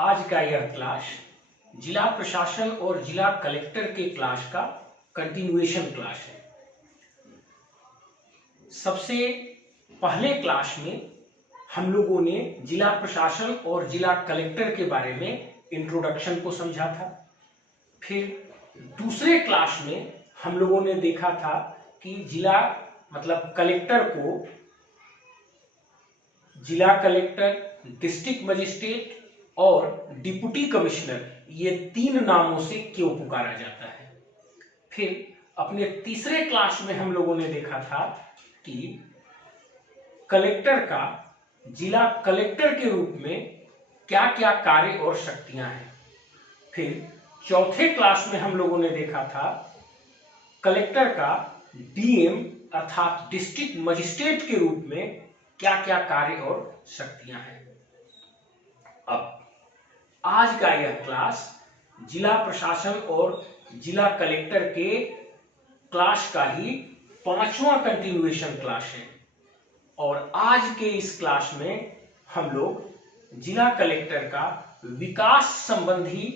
आज का यह क्लास जिला प्रशासन और जिला कलेक्टर के क्लास का कंटिन्यूएशन क्लास है। सबसे पहले क्लास में हम लोगों ने जिला प्रशासन और जिला कलेक्टर के बारे में इंट्रोडक्शन को समझा था। फिर दूसरे क्लास में हम लोगों ने देखा था कि जिला मतलब कलेक्टर को जिला कलेक्टर, डिस्ट्रिक्ट मजिस्ट्रेट और डिप्टी कमिश्नर ये तीन नामों से क्यों पुकारा जाता है। फिर अपने तीसरे क्लास में हम लोगों ने देखा था कि कलेक्टर का जिला कलेक्टर के रूप में क्या क्या कार्य और शक्तियां हैं। फिर चौथे क्लास में हम लोगों ने देखा था कलेक्टर का डीएम अर्थात डिस्ट्रिक्ट मजिस्ट्रेट के रूप में क्या क्या कार्य और शक्तियां हैं। अब आज का यह क्लास जिला प्रशासन और जिला कलेक्टर के क्लास का ही 5वां कंटिन्यूएशन क्लास है। और आज के इस क्लास में हम लोग जिला कलेक्टर का विकास संबंधी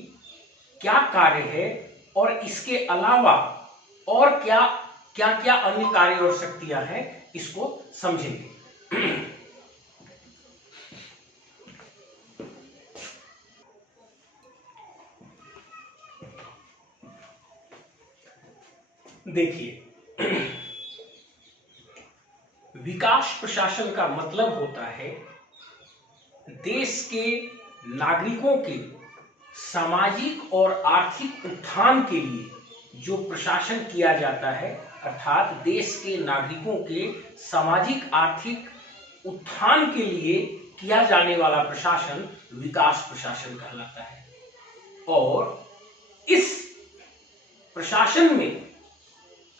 क्या कार्य है और इसके अलावा और क्या क्या क्या अन्य कार्य और शक्तियां हैं इसको समझेंगे। देखिए, विकास प्रशासन का मतलब होता है देश के नागरिकों के सामाजिक और आर्थिक उत्थान के लिए जो प्रशासन किया जाता है, अर्थात देश के नागरिकों के सामाजिक आर्थिक उत्थान के लिए किया जाने वाला प्रशासन विकास प्रशासन कहलाता है। और इस प्रशासन में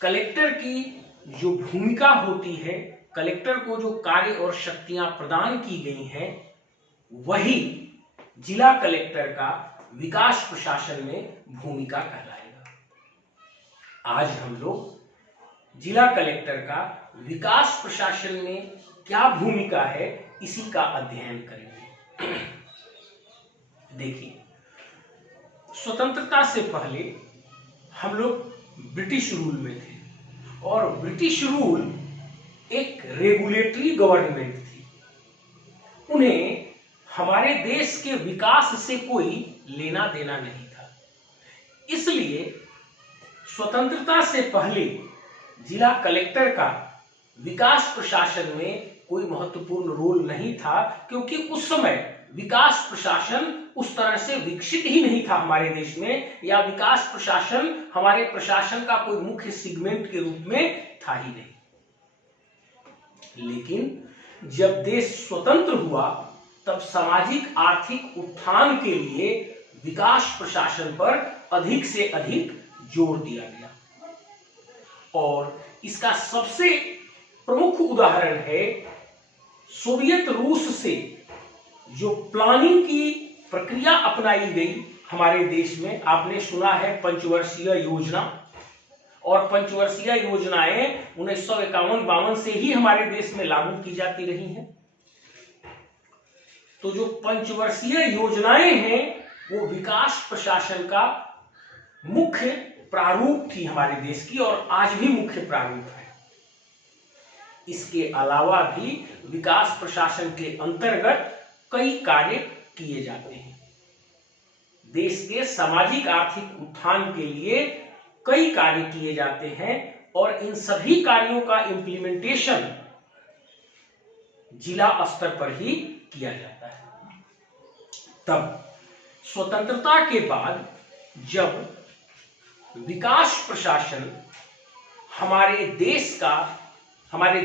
कलेक्टर की जो भूमिका होती है, कलेक्टर को जो कार्य और शक्तियां प्रदान की गई हैं, वही जिला कलेक्टर का विकास प्रशासन में भूमिका कहलाएगा। आज हम लोग जिला कलेक्टर का विकास प्रशासन में क्या भूमिका है इसी का अध्ययन करेंगे। देखिए, स्वतंत्रता से पहले हम लोग ब्रिटिश रूल में थे और ब्रिटिश रूल एक रेगुलेटरी गवर्नमेंट थी। उन्हें हमारे देश के विकास से कोई लेना देना नहीं था। इसलिए स्वतंत्रता से पहले जिला कलेक्टर का विकास प्रशासन में कोई महत्वपूर्ण रोल नहीं था, क्योंकि उस समय विकास प्रशासन उस तरह से विकसित ही नहीं था हमारे देश में, या विकास प्रशासन हमारे प्रशासन का कोई मुख्य सेगमेंट के रूप में था ही नहीं। लेकिन जब देश स्वतंत्र हुआ तब सामाजिक आर्थिक उत्थान के लिए विकास प्रशासन पर अधिक से अधिक जोर दिया गया। और इसका सबसे प्रमुख उदाहरण है सोवियत रूस से जो प्लानिंग की प्रक्रिया अपनाई गई हमारे देश में। आपने सुना है पंचवर्षीय योजना, और पंचवर्षीय योजनाएं 1951-52 से ही हमारे देश में लागू की जाती रही हैं। तो जो पंचवर्षीय योजनाएं हैं वो विकास प्रशासन का मुख्य प्रारूप थी हमारे देश की, और आज भी मुख्य प्रारूप है। इसके अलावा भी विकास प्रशासन के अंतर्गत कई कार्य किए जाते हैं। देश के सामाजिक आर्थिक उत्थान के लिए कई कार्य किए जाते हैं, और इन सभी कार्यों का इंप्लीमेंटेशन जिला स्तर पर ही किया जाता है। तब स्वतंत्रता के बाद जब विकास प्रशासन हमारे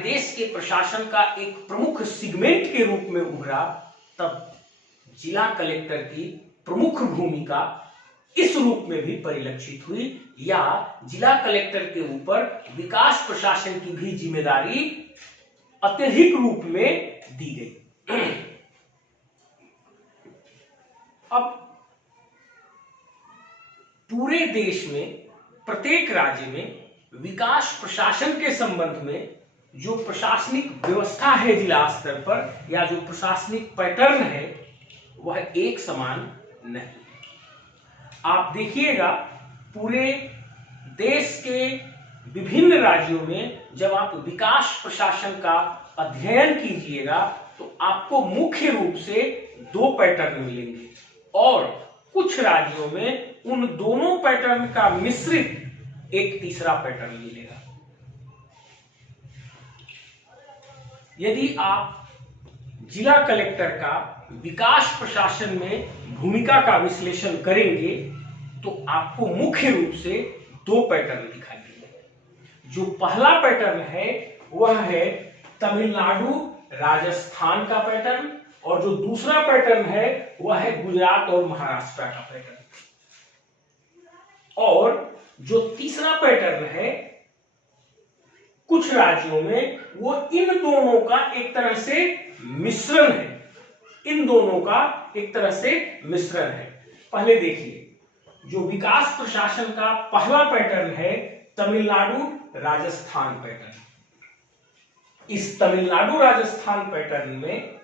देश के प्रशासन का एक प्रमुख सेगमेंट के रूप में उभरा, तब जिला कलेक्टर की प्रमुख भूमिका इस रूप में भी परिलक्षित हुई, या जिला कलेक्टर के ऊपर विकास प्रशासन की भी जिम्मेदारी अत्यधिक रूप में दी गई। अब पूरे देश में प्रत्येक राज्य में विकास प्रशासन के संबंध में जो प्रशासनिक व्यवस्था है जिला स्तर पर, या जो प्रशासनिक पैटर्न है, वह एक समान नहीं। आप देखिएगा पूरे देश के विभिन्न राज्यों में जब आप विकास प्रशासन का अध्ययन कीजिएगा तो आपको मुख्य रूप से 2 पैटर्न मिलेंगे और कुछ राज्यों में उन दोनों पैटर्न का मिश्रित एक तीसरा पैटर्न मिलेगा। यदि आप जिला कलेक्टर का विकास प्रशासन में भूमिका का विश्लेषण करेंगे तो आपको मुख्य रूप से 2 पैटर्न दिखाई देंगे। जो पहला पैटर्न है वह है तमिलनाडु राजस्थान का पैटर्न और जो दूसरा पैटर्न है वह है गुजरात और महाराष्ट्र का पैटर्न। और जो तीसरा पैटर्न है कुछ राज्यों में वो इन दोनों का एक तरह से मिश्रण है, इन दोनों का एक तरह से मिश्रण है। पहले देखिए, जो विकास प्रशासन का पहला पैटर्न है तमिलनाडु राजस्थान पैटर्न। इस तमिलनाडु राजस्थान पैटर्न में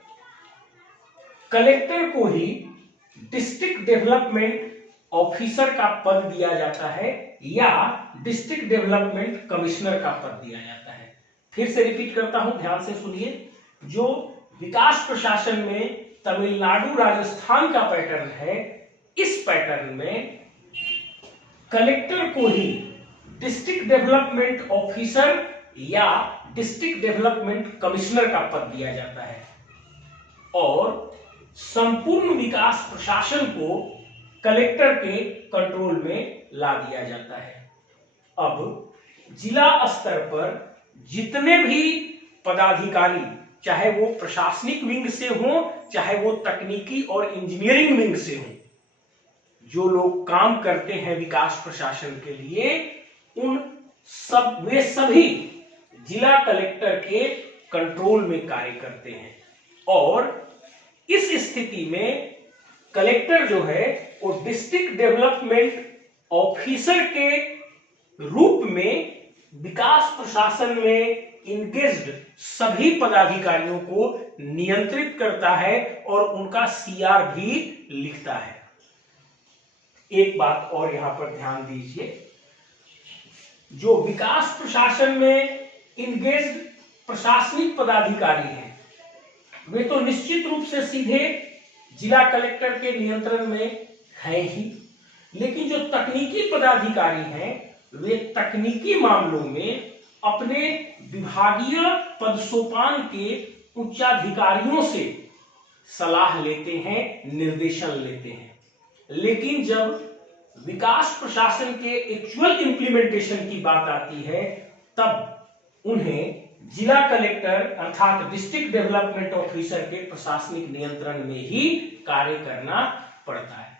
कलेक्टर को ही डिस्ट्रिक्ट डेवलपमेंट ऑफिसर का पद दिया जाता है या डिस्ट्रिक्ट डेवलपमेंट कमिश्नर का पद दिया जाता है। फिर से रिपीट करता हूं, ध्यान से सुनिए। जो विकास प्रशासन में तमिलनाडु राजस्थान का पैटर्न है, इस पैटर्न में कलेक्टर को ही डिस्ट्रिक्ट डेवलपमेंट ऑफिसर या डिस्ट्रिक्ट डेवलपमेंट कमिश्नर का पद दिया जाता है और संपूर्ण विकास प्रशासन को कलेक्टर के कंट्रोल में ला दिया जाता है। अब जिला स्तर पर जितने भी पदाधिकारी, चाहे वो प्रशासनिक विंग से हो चाहे वो तकनीकी और इंजीनियरिंग विंग से हो, जो लोग काम करते हैं विकास प्रशासन के लिए, वे सभी जिला कलेक्टर के कंट्रोल में कार्य करते हैं। और इस स्थिति में कलेक्टर जो है वो डिस्ट्रिक्ट डेवलपमेंट ऑफिसर के रूप में विकास प्रशासन में इंगेज्ड सभी पदाधिकारियों को नियंत्रित करता है और उनका सीआर भी लिखता है। एक बात और यहां पर ध्यान दीजिए, जो विकास प्रशासन में इंगेज्ड प्रशासनिक पदाधिकारी हैं वे तो निश्चित रूप से सीधे जिला कलेक्टर के नियंत्रण में है ही, लेकिन जो तकनीकी पदाधिकारी हैं वे तकनीकी मामलों में अपने विभागीय पदसोपान के उच्चाधिकारियों से सलाह लेते हैं, निर्देशन लेते हैं। लेकिन जब विकास प्रशासन के एक्चुअल इंप्लीमेंटेशन की बात आती है तब उन्हें जिला कलेक्टर अर्थात डिस्ट्रिक्ट डेवलपमेंट ऑफिसर के प्रशासनिक नियंत्रण में ही कार्य करना पड़ता है।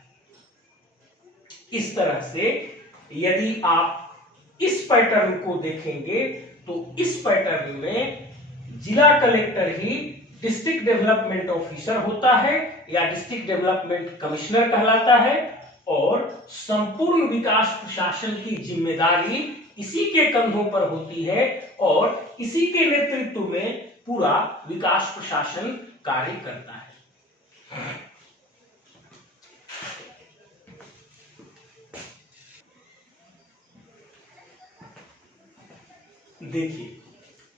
इस तरह से यदि आप इस पैटर्न को देखेंगे तो इस पैटर्न में जिला कलेक्टर ही डिस्ट्रिक्ट डेवलपमेंट ऑफिसर होता है या डिस्ट्रिक्ट डेवलपमेंट कमिश्नर कहलाता है और संपूर्ण विकास प्रशासन की जिम्मेदारी इसी के कंधों पर होती है और इसी के नेतृत्व में पूरा विकास प्रशासन कार्य करता है। देखिए,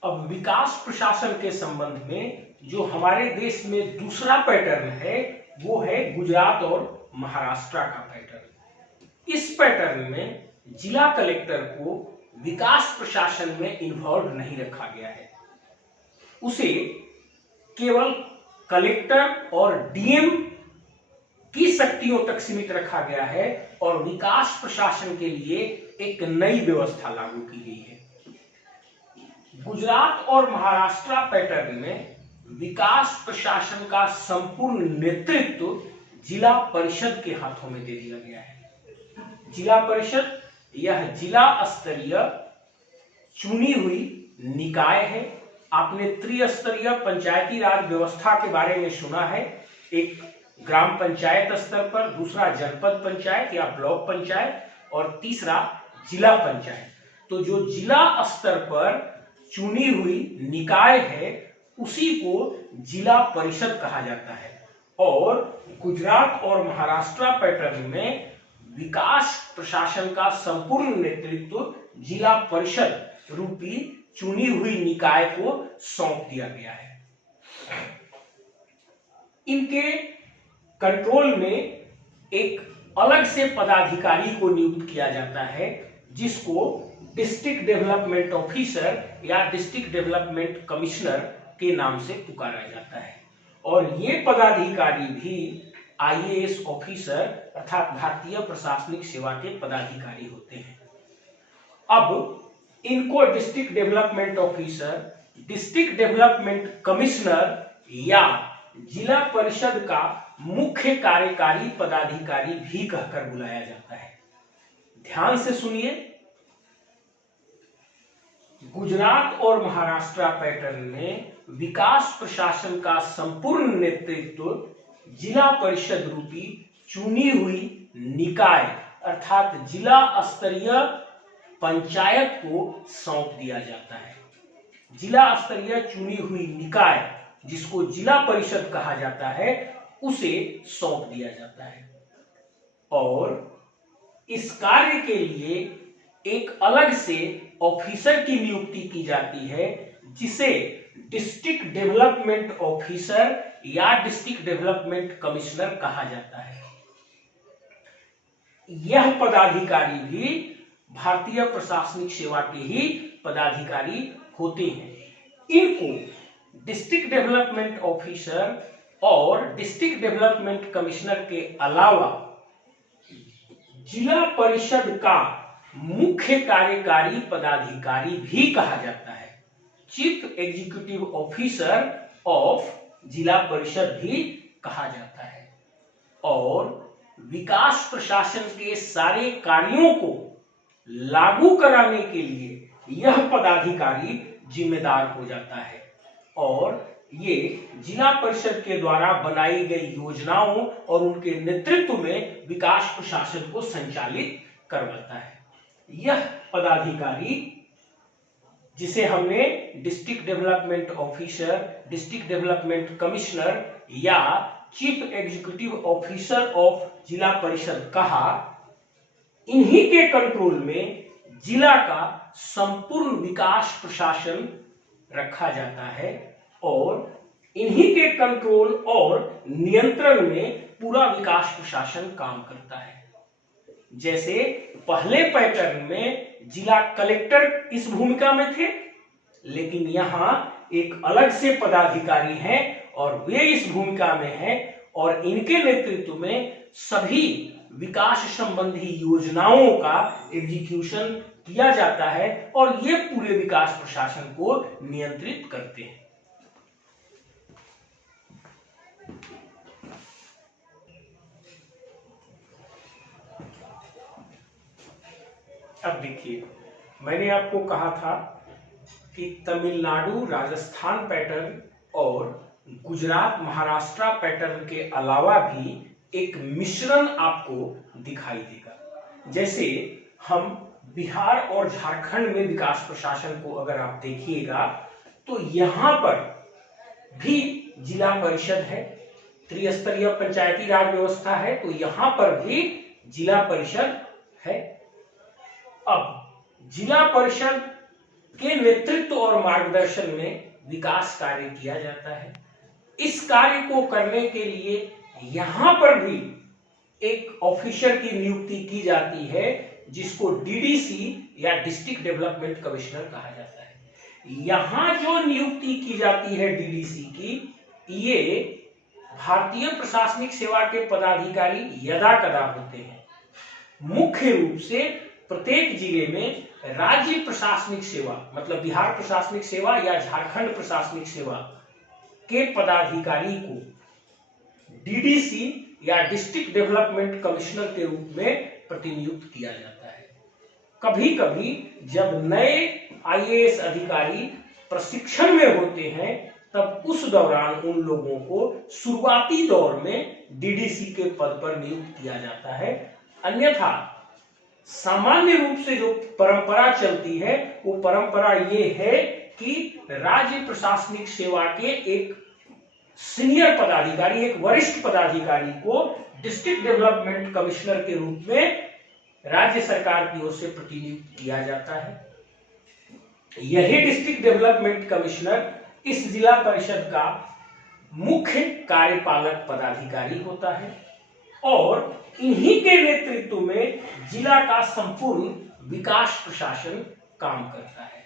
अब विकास प्रशासन के संबंध में जो हमारे देश में दूसरा पैटर्न है वो है गुजरात और महाराष्ट्र का पैटर्न। इस पैटर्न में जिला कलेक्टर को विकास प्रशासन में इन्वॉल्व नहीं रखा गया है, उसे केवल कलेक्टर और डीएम की शक्तियों तक सीमित रखा गया है और विकास प्रशासन के लिए एक नई व्यवस्था लागू की गई है। गुजरात और महाराष्ट्र पैटर्न में विकास प्रशासन का संपूर्ण नेतृत्व जिला परिषद के हाथों में दे दिया गया है। जिला परिषद यह जिला स्तरीय चुनी हुई निकाय है। आपने त्रिस्तरीय पंचायती राज व्यवस्था के बारे में सुना है, एक ग्राम पंचायत स्तर पर, दूसरा जनपद पंचायत या ब्लॉक पंचायत और तीसरा जिला पंचायत। तो जो जिला स्तर पर चुनी हुई निकाय है उसी को जिला परिषद कहा जाता है और गुजरात और महाराष्ट्र पैटर्न में विकास प्रशासन का संपूर्ण नेतृत्व जिला परिषद रूपी चुनी हुई निकाय को सौंप दिया गया है। इनके कंट्रोल में एक अलग से पदाधिकारी को नियुक्त किया जाता है, जिसको डिस्ट्रिक्ट डेवलपमेंट ऑफिसर या डिस्ट्रिक्ट डेवलपमेंट कमिश्नर के नाम से पुकारा जाता है। और ये पदाधिकारी भी आईएएस ऑफिसर अर्थात भारतीय प्रशासनिक सेवा के पदाधिकारी होते हैं। अब इनको district development officer, district development commissioner या जिला परिषद का मुख्य कार्यकारी पदाधिकारी भी कहकर बुलाया जाता है। ध्यान से सुनिए, गुजरात और महाराष्ट्र पैटर्न में विकास प्रशासन का संपूर्ण नेतृत्व जिला परिषद रूपी चुनी हुई निकाय अर्थात जिला स्तरीय पंचायत को सौंप दिया जाता है। जिला स्तरीय चुनी हुई निकाय, जिसको जिला परिषद कहा जाता है, उसे सौंप दिया जाता है। और इस कार्य के लिए एक अलग से ऑफिसर की नियुक्ति की जाती है, जिसे डिस्ट्रिक्ट डेवलपमेंट ऑफिसर या डिस्ट्रिक्ट डेवलपमेंट कमिश्नर कहा जाता है। यह पदाधिकारी भी भारतीय प्रशासनिक सेवा के ही पदाधिकारी होते हैं। इनको डिस्ट्रिक्ट डेवलपमेंट ऑफिसर और डिस्ट्रिक्ट डेवलपमेंट कमिश्नर के अलावा जिला परिषद का मुख्य कार्यकारी पदाधिकारी भी कहा जाता है। चीफ एग्जीक्यूटिव ऑफिसर ऑफ जिला परिषद भी कहा जाता है। और विकास प्रशासन के सारे कार्यों को लागू कराने के लिए यह पदाधिकारी जिम्मेदार हो जाता है और ये जिला परिषद के द्वारा बनाई गई योजनाओं और उनके नेतृत्व में विकास प्रशासन को संचालित करवाता है। यह पदाधिकारी, जिसे हमने district development officer, district development commissioner या चीफ एग्जीक्यूटिव ऑफिसर ऑफ जिला परिषद कहा, इन्हीं के कंट्रोल में जिला का संपूर्ण विकास प्रशासन रखा जाता है और इन्हीं के कंट्रोल और नियंत्रण में पूरा विकास प्रशासन काम करता है। जैसे पहले पैटर्न में जिला कलेक्टर इस भूमिका में थे, लेकिन यहाँ एक अलग से पदाधिकारी हैं और वे इस भूमिका में हैं और इनके नेतृत्व में सभी विकास संबंधी योजनाओं का एग्जीक्यूशन किया जाता है और ये पूरे विकास प्रशासन को नियंत्रित करते हैं। अब देखिए, मैंने आपको कहा था कि तमिलनाडु राजस्थान पैटर्न और गुजरात महाराष्ट्र पैटर्न के अलावा भी एक मिश्रण आपको दिखाई देगा। जैसे हम बिहार और झारखंड में विकास प्रशासन को अगर आप देखिएगा तो यहां पर भी जिला परिषद है, त्रिस्तरीय पंचायती राज व्यवस्था है, तो यहां पर भी जिला परिषद है। अब जिला परिषद के नेतृत्व और मार्गदर्शन में विकास कार्य किया जाता है। इस कार्य को करने के लिए यहां पर भी एक ऑफिसर की नियुक्ति की जाती है, जिसको डीडीसी या डिस्ट्रिक्ट डेवलपमेंट कमिश्नर कहा जाता है। यहां जो नियुक्ति की जाती है डीडीसी की, ये भारतीय प्रशासनिक सेवा के पदाधिकारी यदा कदा होते हैं। मुख्य रूप से प्रत्येक जिले में राज्य प्रशासनिक सेवा, मतलब बिहार प्रशासनिक सेवा या झारखंड प्रशासनिक सेवा के पदाधिकारी को डीडीसी या डिस्ट्रिक्ट डेवलपमेंट कमिश्नर के रूप में प्रतिनियुक्त किया जाता है। कभी कभी जब नए आईएएस अधिकारी प्रशिक्षण में होते हैं, तब उस दौरान उन लोगों को शुरुआती दौर में डीडीसी के पद पर नियुक्त किया जाता है। अन्यथा सामान्य रूप से जो परंपरा चलती है, वो परंपरा ये है कि राज्य प्रशासनिक सेवा के एक सीनियर पदाधिकारी, एक वरिष्ठ पदाधिकारी को डिस्ट्रिक्ट डेवलपमेंट कमिश्नर के रूप में राज्य सरकार की ओर से प्रतिनियुक्त किया जाता है। यही डिस्ट्रिक्ट डेवलपमेंट कमिश्नर इस जिला परिषद का मुख्य कार्यपालक पदाधिकारी होता है और इन्हीं के नेतृत्व में जिला का संपूर्ण विकास प्रशासन काम करता है।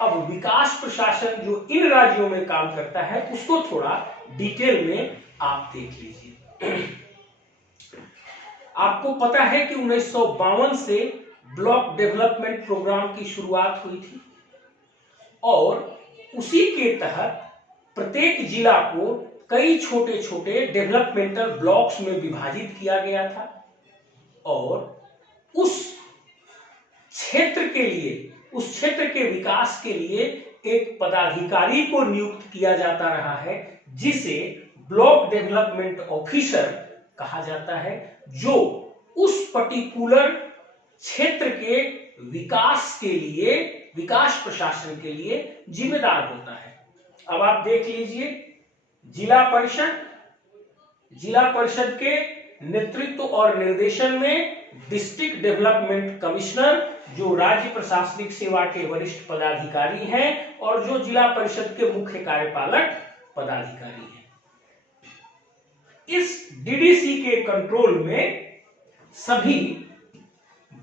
अब विकास प्रशासन जो इन राज्यों में काम करता है उसको थोड़ा डिटेल में आप देख लीजिए। आपको पता है कि 1952 से ब्लॉक डेवलपमेंट प्रोग्राम की शुरुआत हुई थी और उसी के तहत प्रत्येक जिला को कई छोटे छोटे डेवलपमेंटल ब्लॉक्स में विभाजित किया गया था और उस क्षेत्र के लिए, उस क्षेत्र के विकास के लिए एक पदाधिकारी को नियुक्त किया जाता रहा है जिसे ब्लॉक डेवलपमेंट ऑफिसर कहा जाता है, जो उस पर्टिकुलर क्षेत्र के विकास के लिए, विकास प्रशासन के लिए जिम्मेदार होता है। अब आप देख लीजिए, जिला परिषद के नेतृत्व और निर्देशन में डिस्ट्रिक्ट डेवलपमेंट कमिश्नर जो राज्य प्रशासनिक सेवा के वरिष्ठ पदाधिकारी हैं और जो जिला परिषद के मुख्य कार्यपालक पदाधिकारी हैं। इस डीडीसी के कंट्रोल में सभी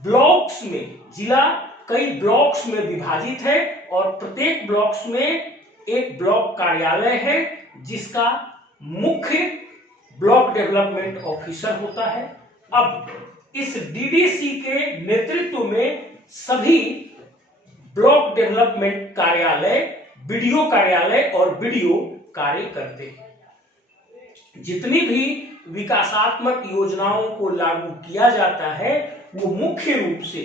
ब्लॉक्स में, जिला कई ब्लॉक्स में विभाजित है और प्रत्येक ब्लॉक्स में एक ब्लॉक कार्यालय है जिसका मुख्य ब्लॉक डेवलपमेंट ऑफिसर होता है। अब इस डीडीसी के नेतृत्व में सभी ब्लॉक डेवलपमेंट कार्यालय, बीडीओ कार्यालय और बीडीओ कार्य करते हैं। जितनी भी विकासात्मक योजनाओं को लागू किया जाता है वो मुख्य रूप से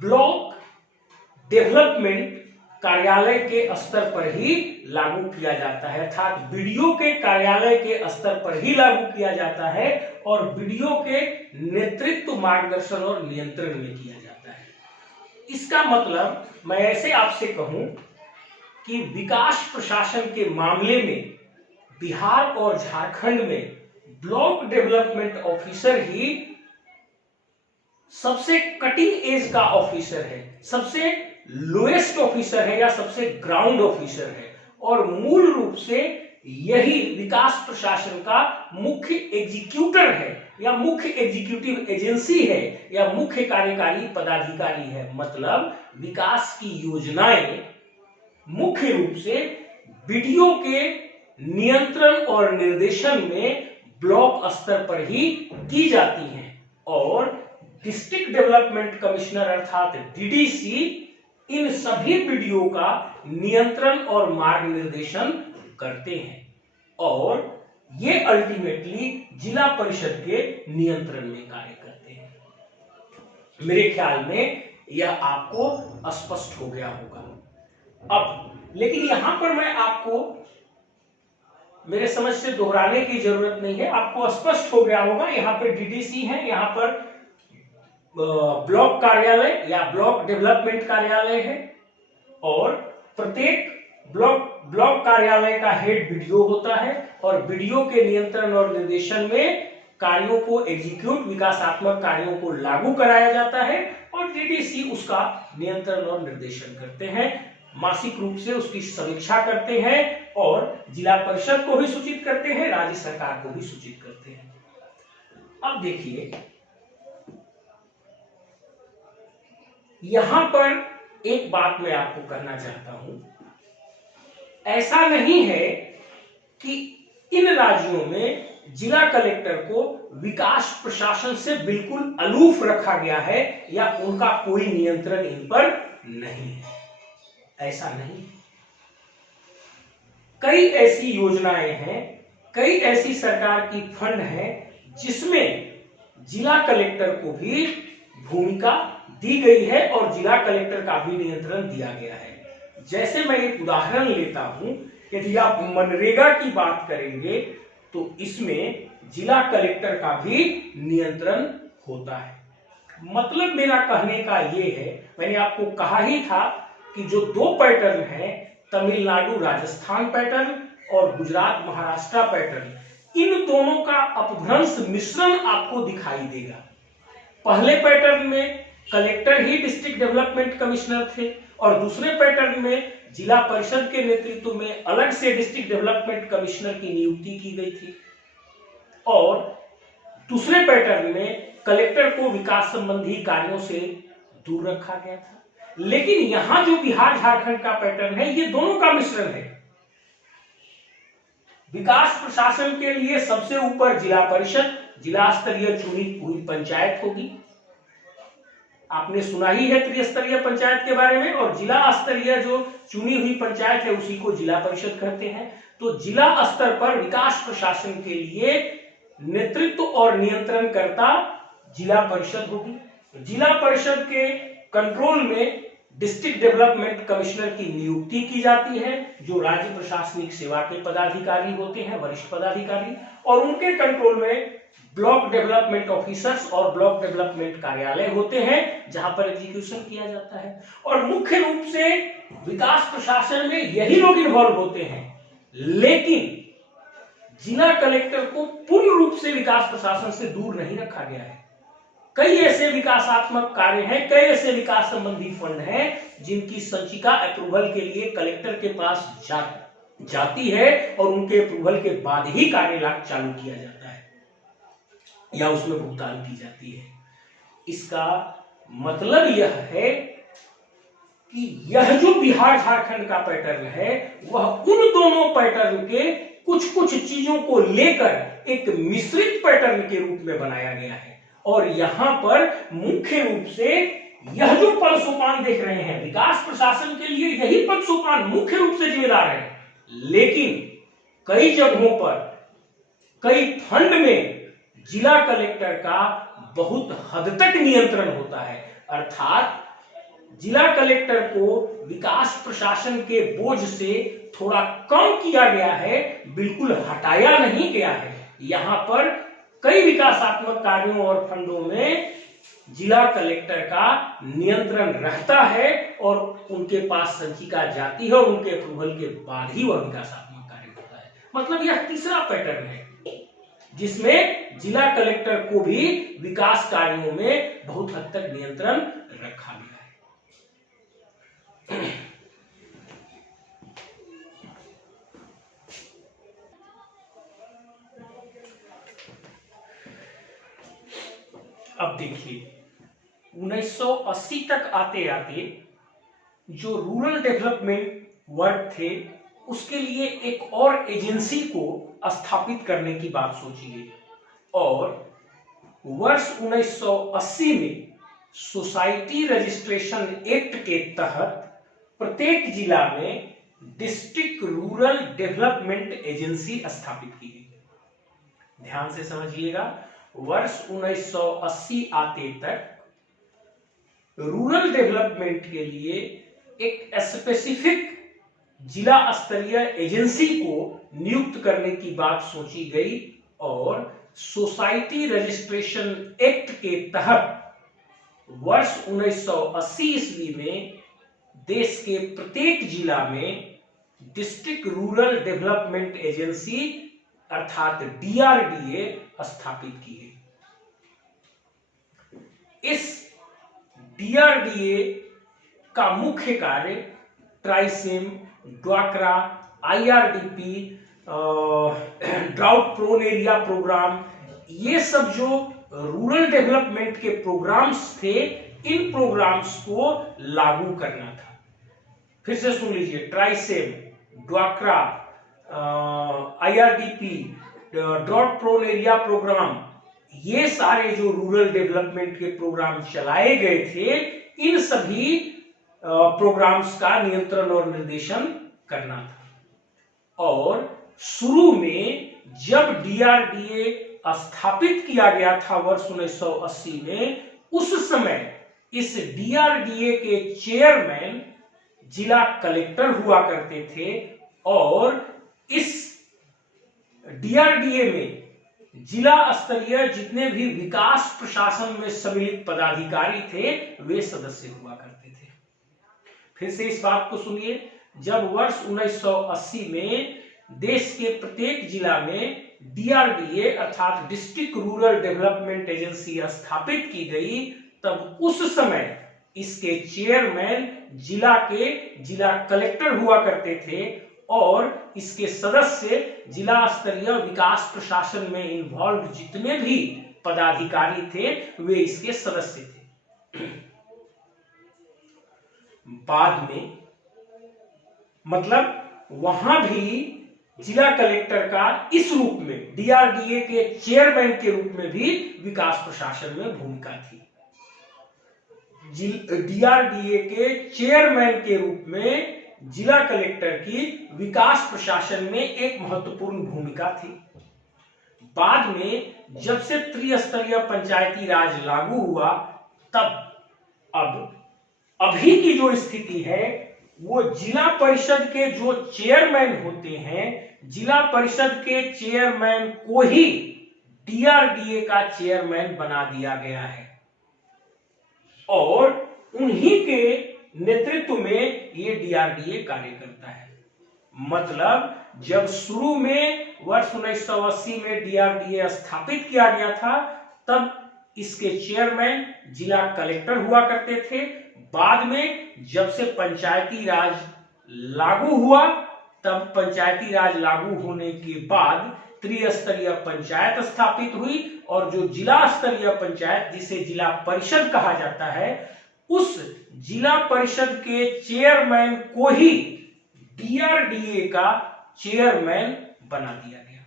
ब्लॉक डेवलपमेंट कार्यालय के स्तर पर ही लागू किया जाता है, अर्थात बीडीओ के कार्यालय के स्तर पर ही लागू किया जाता है और बीडीओ के नेतृत्व, मार्गदर्शन और नियंत्रण में किया जाता है। इसका मतलब मैं ऐसे आपसे कहूं कि विकास प्रशासन के मामले में बिहार और झारखंड में ब्लॉक डेवलपमेंट ऑफिसर ही सबसे कटिंग एज का ऑफिसर है, सबसे लोएस्ट ऑफिसर है या सबसे ग्राउंड ऑफिसर है और मूल रूप से यही विकास प्रशासन का मुख्य एग्जीक्यूटर है या मुख्य एग्जीक्यूटिव एजेंसी है या मुख्य कार्यकारी पदाधिकारी है। मतलब विकास की योजनाएं मुख्य रूप से बीडीओ के नियंत्रण और निर्देशन में ब्लॉक स्तर पर ही की जाती हैं और डिस्ट्रिक्ट डेवलपमेंट कमिश्नर अर्थात डीडीसी इन सभी बीडीओ का नियंत्रण और मार्ग निर्देशन करते हैं और ये अल्टीमेटली जिला परिषद के नियंत्रण में कार्य करते हैं। मेरे ख्याल में यह आपको स्पष्ट हो गया होगा। अब लेकिन यहां पर मैं आपको, मेरे समझ से दोहराने की जरूरत नहीं है, आपको स्पष्ट हो गया होगा। यहाँ पर डीडीसी है, यहाँ पर ब्लॉक कार्यालय या ब्लॉक डेवलपमेंट कार्यालय है और प्रत्येक ब्लॉक कार्यालय का हेड बीडीओ होता है और बीडीओ के नियंत्रण और निर्देशन में कार्यों को एग्जीक्यूट, विकासात्मक कार्यों को लागू कराया जाता है और डीडीसी उसका नियंत्रण और निर्देशन करते हैं, मासिक रूप से उसकी समीक्षा करते हैं और जिला परिषद को भी सूचित करते हैं, राज्य सरकार को भी सूचित करते हैं। अब देखिए, यहां पर एक बात मैं आपको कहना चाहता हूं, ऐसा नहीं है कि इन राज्यों में जिला कलेक्टर को विकास प्रशासन से बिल्कुल अलूफ रखा गया है या उनका कोई नियंत्रण इन पर नहीं है, ऐसा नहीं। कई ऐसी योजनाएं हैं, कई ऐसी सरकार की फंड हैं जिसमें जिला कलेक्टर को भी भूमिका दी गई है और जिला कलेक्टर का भी नियंत्रण दिया गया है। जैसे मैं एक उदाहरण लेता हूं, यदि आप मनरेगा की बात करेंगे तो इसमें जिला कलेक्टर का भी नियंत्रण होता है। मतलब मेरा कहने का ये है, मैंने आपको कहा ही था कि जो दो पैटर्न है, तमिलनाडु राजस्थान पैटर्न और गुजरात महाराष्ट्र पैटर्न, इन दोनों का अपभ्रंश मिश्रण आपको दिखाई देगा। पहले पैटर्न में कलेक्टर ही डिस्ट्रिक्ट डेवलपमेंट कमिश्नर थे और दूसरे पैटर्न में जिला परिषद के नेतृत्व में अलग से डिस्ट्रिक्ट डेवलपमेंट कमिश्नर की नियुक्ति की गई थी और दूसरे पैटर्न में कलेक्टर को विकास संबंधी कार्यों से दूर रखा गया था। लेकिन यहां जो बिहार झारखंड का पैटर्न है, ये दोनों का मिश्रण है। विकास प्रशासन के लिए सबसे ऊपर जिला परिषद, जिला स्तरीय चुनी हुई पंचायत होगी। आपने सुना ही है त्रिस्तरीय पंचायत के बारे में, और जिला स्तरीय जो चुनी हुई पंचायत है उसी को जिला परिषद कहते हैं। तो जिला स्तर पर विकास प्रशासन के लिए नेतृत्व और नियंत्रणकर्ता जिला परिषद होगी। जिला परिषद के कंट्रोल में डिस्ट्रिक्ट डेवलपमेंट कमिश्नर की नियुक्ति की जाती है, जो राज्य प्रशासनिक सेवा के पदाधिकारी होते हैं, वरिष्ठ पदाधिकारी, और उनके कंट्रोल में ब्लॉक डेवलपमेंट ऑफिसर्स और ब्लॉक डेवलपमेंट कार्यालय होते हैं, जहां पर एग्जीक्यूशन किया जाता है। और मुख्य रूप से विकास प्रशासन में यही लोग इन्वॉल्व होते हैं, लेकिन जिला कलेक्टर को पूर्ण रूप से विकास प्रशासन से दूर नहीं रखा गया है। कई ऐसे विकासात्मक कार्य हैं, कई ऐसे विकास संबंधी फंड हैं जिनकी संचिका अप्रूवल के लिए कलेक्टर के पास जाती है और उनके अप्रूवल के बाद ही कार्यलाभ चालू किया जाता है या उसमें भुगतान की जाती है। इसका मतलब यह है कि यह जो बिहार झारखंड का पैटर्न है वह उन दोनों पैटर्न के कुछ कुछ चीजों को लेकर एक मिश्रित पैटर्न के रूप में बनाया गया है। और यहां पर मुख्य रूप से यह जो पद सोपान देख रहे हैं, विकास प्रशासन के लिए यही पद सोपान मुख्य रूप से जिम्मेदार है, लेकिन कई जगहों पर, कई फंड में जिला कलेक्टर का बहुत हद तक नियंत्रण होता है। अर्थात जिला कलेक्टर को विकास प्रशासन के बोझ से थोड़ा कम किया गया है, बिल्कुल हटाया नहीं गया है। यहां पर कई विकासात्मक कार्यों और फंडों में जिला कलेक्टर का नियंत्रण रहता है और उनके पास संचिका जाती है और उनके अप्रूवल के बाद ही वह विकासात्मक कार्य होता है। मतलब यह तीसरा पैटर्न है जिसमें जिला कलेक्टर को भी विकास कार्यों में बहुत हद तक नियंत्रण रखा गया है। अब देखिए 1980 तक आते आते जो रूरल डेवलपमेंट वर्क थे उसके लिए एक और एजेंसी को स्थापित करने की बात सोची गई और वर्ष 1980 में सोसाइटी रजिस्ट्रेशन एक्ट के तहत प्रत्येक जिला में डिस्ट्रिक्ट रूरल डेवलपमेंट एजेंसी स्थापित की गई। ध्यान से समझिएगा, वर्ष 1980 आते तक रूरल डेवलपमेंट के लिए एक स्पेसिफिक जिला स्तरीय एजेंसी को नियुक्त करने की बात सोची गई और सोसाइटी रजिस्ट्रेशन एक्ट के तहत वर्ष 1980 ईस्वी में देश के प्रत्येक जिला में डिस्ट्रिक्ट रूरल डेवलपमेंट एजेंसी अर्थात डीआरडीए स्थापित की गई। इस डीआरडीए का मुख्य कार्य ट्राइसेम, ड्वाक्रा, IRDP, drought prone area programme, ये सब जो रूरल डेवलपमेंट के प्रोग्राम्स थे, इन प्रोग्राम्स को लागू करना था। फिर से सुन लीजिए, ट्राइसेम, ड्वाक्रा, IRDP, drought prone area programme, ये सारे जो रूरल डेवलपमेंट के प्रोग्राम चलाए गए थे, इन सभी प्रोग्राम्स का नियंत्रण और निर्देशन करना था। और शुरू में जब डीआरडीए स्थापित किया गया था वर्ष 1980 में, उस समय इस डीआरडीए के चेयरमैन जिला कलेक्टर हुआ करते थे और इस डीआरडीए में जिला स्तरीय जितने भी विकास प्रशासन में सम्मिलित पदाधिकारी थे वे सदस्य हुआ करते थे। फिर से इस बात को सुनिए, जब वर्ष 1980 में देश के प्रत्येक जिला में डीआरडीए अर्थात डिस्ट्रिक्ट रूरल डेवलपमेंट एजेंसी स्थापित की गई, तब उस समय इसके चेयरमैन जिला कलेक्टर हुआ करते थे और इसके सदस्य जिला स्तरीय विकास प्रशासन में इन्वॉल्व जितने भी पदाधिकारी थे वे इसके सदस्य थे। बाद में मतलब वहां भी जिला कलेक्टर का इस रूप में डीआरडीए के चेयरमैन के रूप में भी विकास प्रशासन में भूमिका थी। डीआरडीए के चेयरमैन के रूप में जिला कलेक्टर की विकास प्रशासन में एक महत्वपूर्ण भूमिका थी। बाद में जब से त्रिस्तरीय पंचायती राज लागू हुआ, तब अभी की जो स्थिति है वो जिला परिषद के जो चेयरमैन होते हैं, जिला परिषद के चेयरमैन को ही डीआरडीए का चेयरमैन बना दिया गया है और उन्हीं के नेतृत्व में ये डीआरडीए कार्य करता है। मतलब जब शुरू में वर्ष 1980 में डीआरडीए स्थापित किया गया था, तब इसके चेयरमैन जिला कलेक्टर हुआ करते थे। बाद में जब से पंचायती राज लागू हुआ, तब पंचायती राज लागू होने के बाद त्रिस्तरीय पंचायत स्थापित हुई और जो जिला स्तरीय पंचायत, जिसे जिला परिषद कहा जाता है, उस जिला परिषद के चेयरमैन को ही डीआरडीए का चेयरमैन बना दिया गया।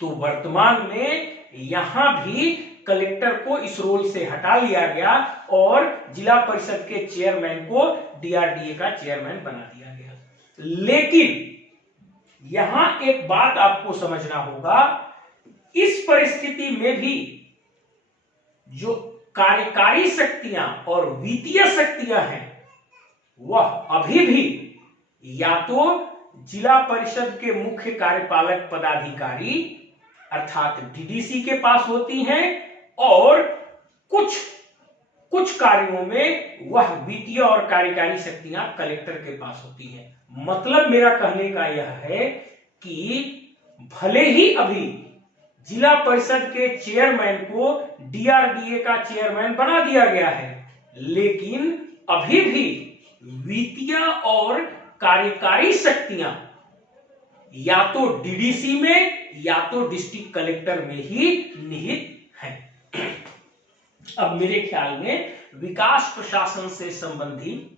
तो वर्तमान में यहां भी कलेक्टर को इस रोल से हटा लिया गया और जिला परिषद के चेयरमैन को डीआरडीए का चेयरमैन बना दिया गया। लेकिन यहां एक बात आपको समझना होगा, इस परिस्थिति में भी जो कार्यकारी शक्तियां और वित्तीय शक्तियां हैं, वह अभी भी या तो जिला परिषद के मुख्य कार्यपालक पदाधिकारी अर्थात डीडीसी के पास होती हैं और कुछ कार्यों में वह वित्तीय और कार्यकारी शक्तियां कलेक्टर के पास होती हैं। मतलब मेरा कहने का यह है कि भले ही अभी जिला परिषद के चेयरमैन को डीआरडीए का चेयरमैन बना दिया गया है, लेकिन अभी भी वित्तीय और कार्यकारी शक्तियां या तो डीडीसी में या तो डिस्ट्रिक्ट कलेक्टर में ही निहित हैं। अब मेरे ख्याल में विकास प्रशासन से संबंधित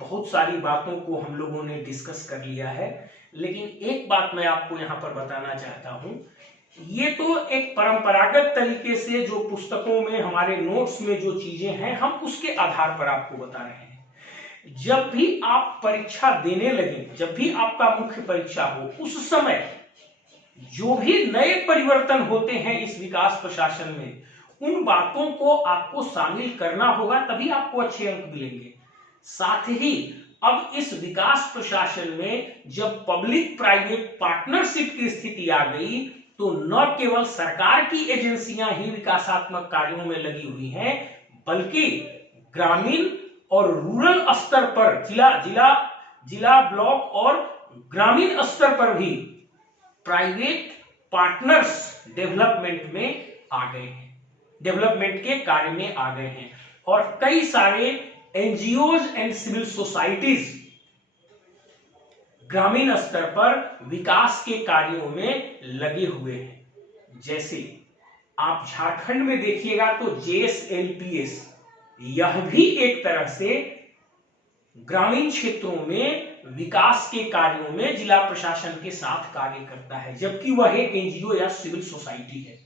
बहुत सारी बातों को हम लोगों ने डिस्कस कर लिया है, लेकिन एक बात मैं आपको यहां पर बताना चाहता हूं। ये तो एक परंपरागत तरीके से जो पुस्तकों में हमारे नोट्स में जो चीजें हैं, हम उसके आधार पर आपको बता रहे हैं। जब भी आप परीक्षा देने लगे, जब भी आपका मुख्य परीक्षा हो, उस समय जो भी नए परिवर्तन होते हैं इस विकास प्रशासन में, उन बातों को आपको शामिल करना होगा, तभी आपको अच्छे अंक मिलेंगे। साथ ही अब इस विकास प्रशासन में जब पब्लिक प्राइवेट पार्टनरशिप की स्थिति आ गई, तो न केवल सरकार की एजेंसियां ही विकासात्मक कार्यों में लगी हुई हैं, बल्कि ग्रामीण और रूरल स्तर पर जिला ब्लॉक और ग्रामीण स्तर पर भी प्राइवेट पार्टनर्स डेवलपमेंट में आ गए हैं, डेवलपमेंट के कार्य में आ गए हैं और कई सारे एनजीओज एंड सिविल सोसाइटीज ग्रामीण स्तर पर विकास के कार्यों में लगे हुए हैं। जैसे आप झारखंड में देखिएगा तो जेएसएलपीएस, यह भी एक तरह से ग्रामीण क्षेत्रों में विकास के कार्यों में जिला प्रशासन के साथ कार्य करता है, जबकि वह एक एनजीओ या सिविल सोसाइटी है।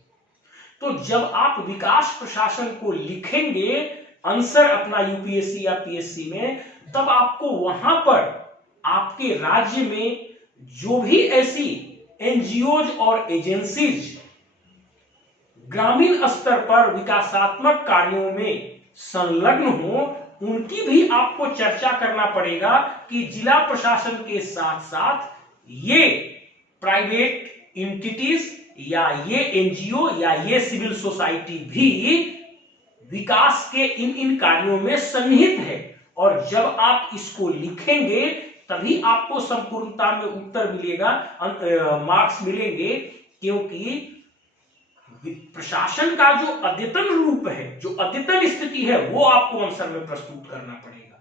तो जब आप विकास प्रशासन को लिखेंगे आंसर अपना यूपीएससी या पीएससी में, तब आपको वहां पर आपके राज्य में जो भी ऐसी एनजीओज और एजेंसीज ग्रामीण स्तर पर विकासात्मक कार्यों में संलग्न हो, उनकी भी आपको चर्चा करना पड़ेगा कि जिला प्रशासन के साथ साथ ये प्राइवेट एंटिटीज या ये एनजीओ या ये सिविल सोसाइटी भी विकास के इन कार्यों में सन्निहित है। और जब आप इसको लिखेंगे तभी आपको संपूर्णता में उत्तर मिलेगा, मार्क्स मिलेंगे, क्योंकि प्रशासन का जो अद्यतन रूप है, जो अद्यतन स्थिति है, वो आपको आंसर में प्रस्तुत करना पड़ेगा।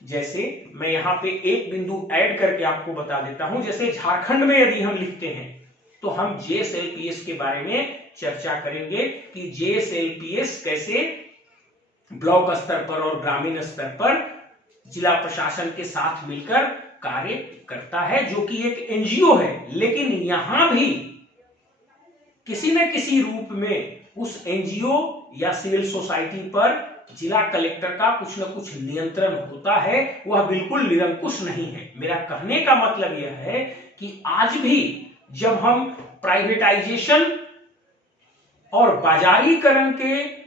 जैसे मैं यहां पे एक बिंदु ऐड करके आपको बता देता हूं, जैसे झारखंड में यदि हम लिखते हैं तो हम जेएसएलपीएस के बारे में चर्चा करेंगे कि जेएसएलपीएस कैसे ब्लॉक स्तर पर और ग्रामीण स्तर पर जिला प्रशासन के साथ मिलकर कार्य करता है, जो कि एक एनजीओ है। लेकिन यहां भी किसी न किसी रूप में उस एनजीओ या सिविल सोसाइटी पर जिला कलेक्टर का कुछ न कुछ नियंत्रण होता है, वह बिल्कुल निरंकुश नहीं है। मेरा कहने का मतलब यह है कि आज भी जब हम प्राइवेटाइजेशन और बाजारीकरण के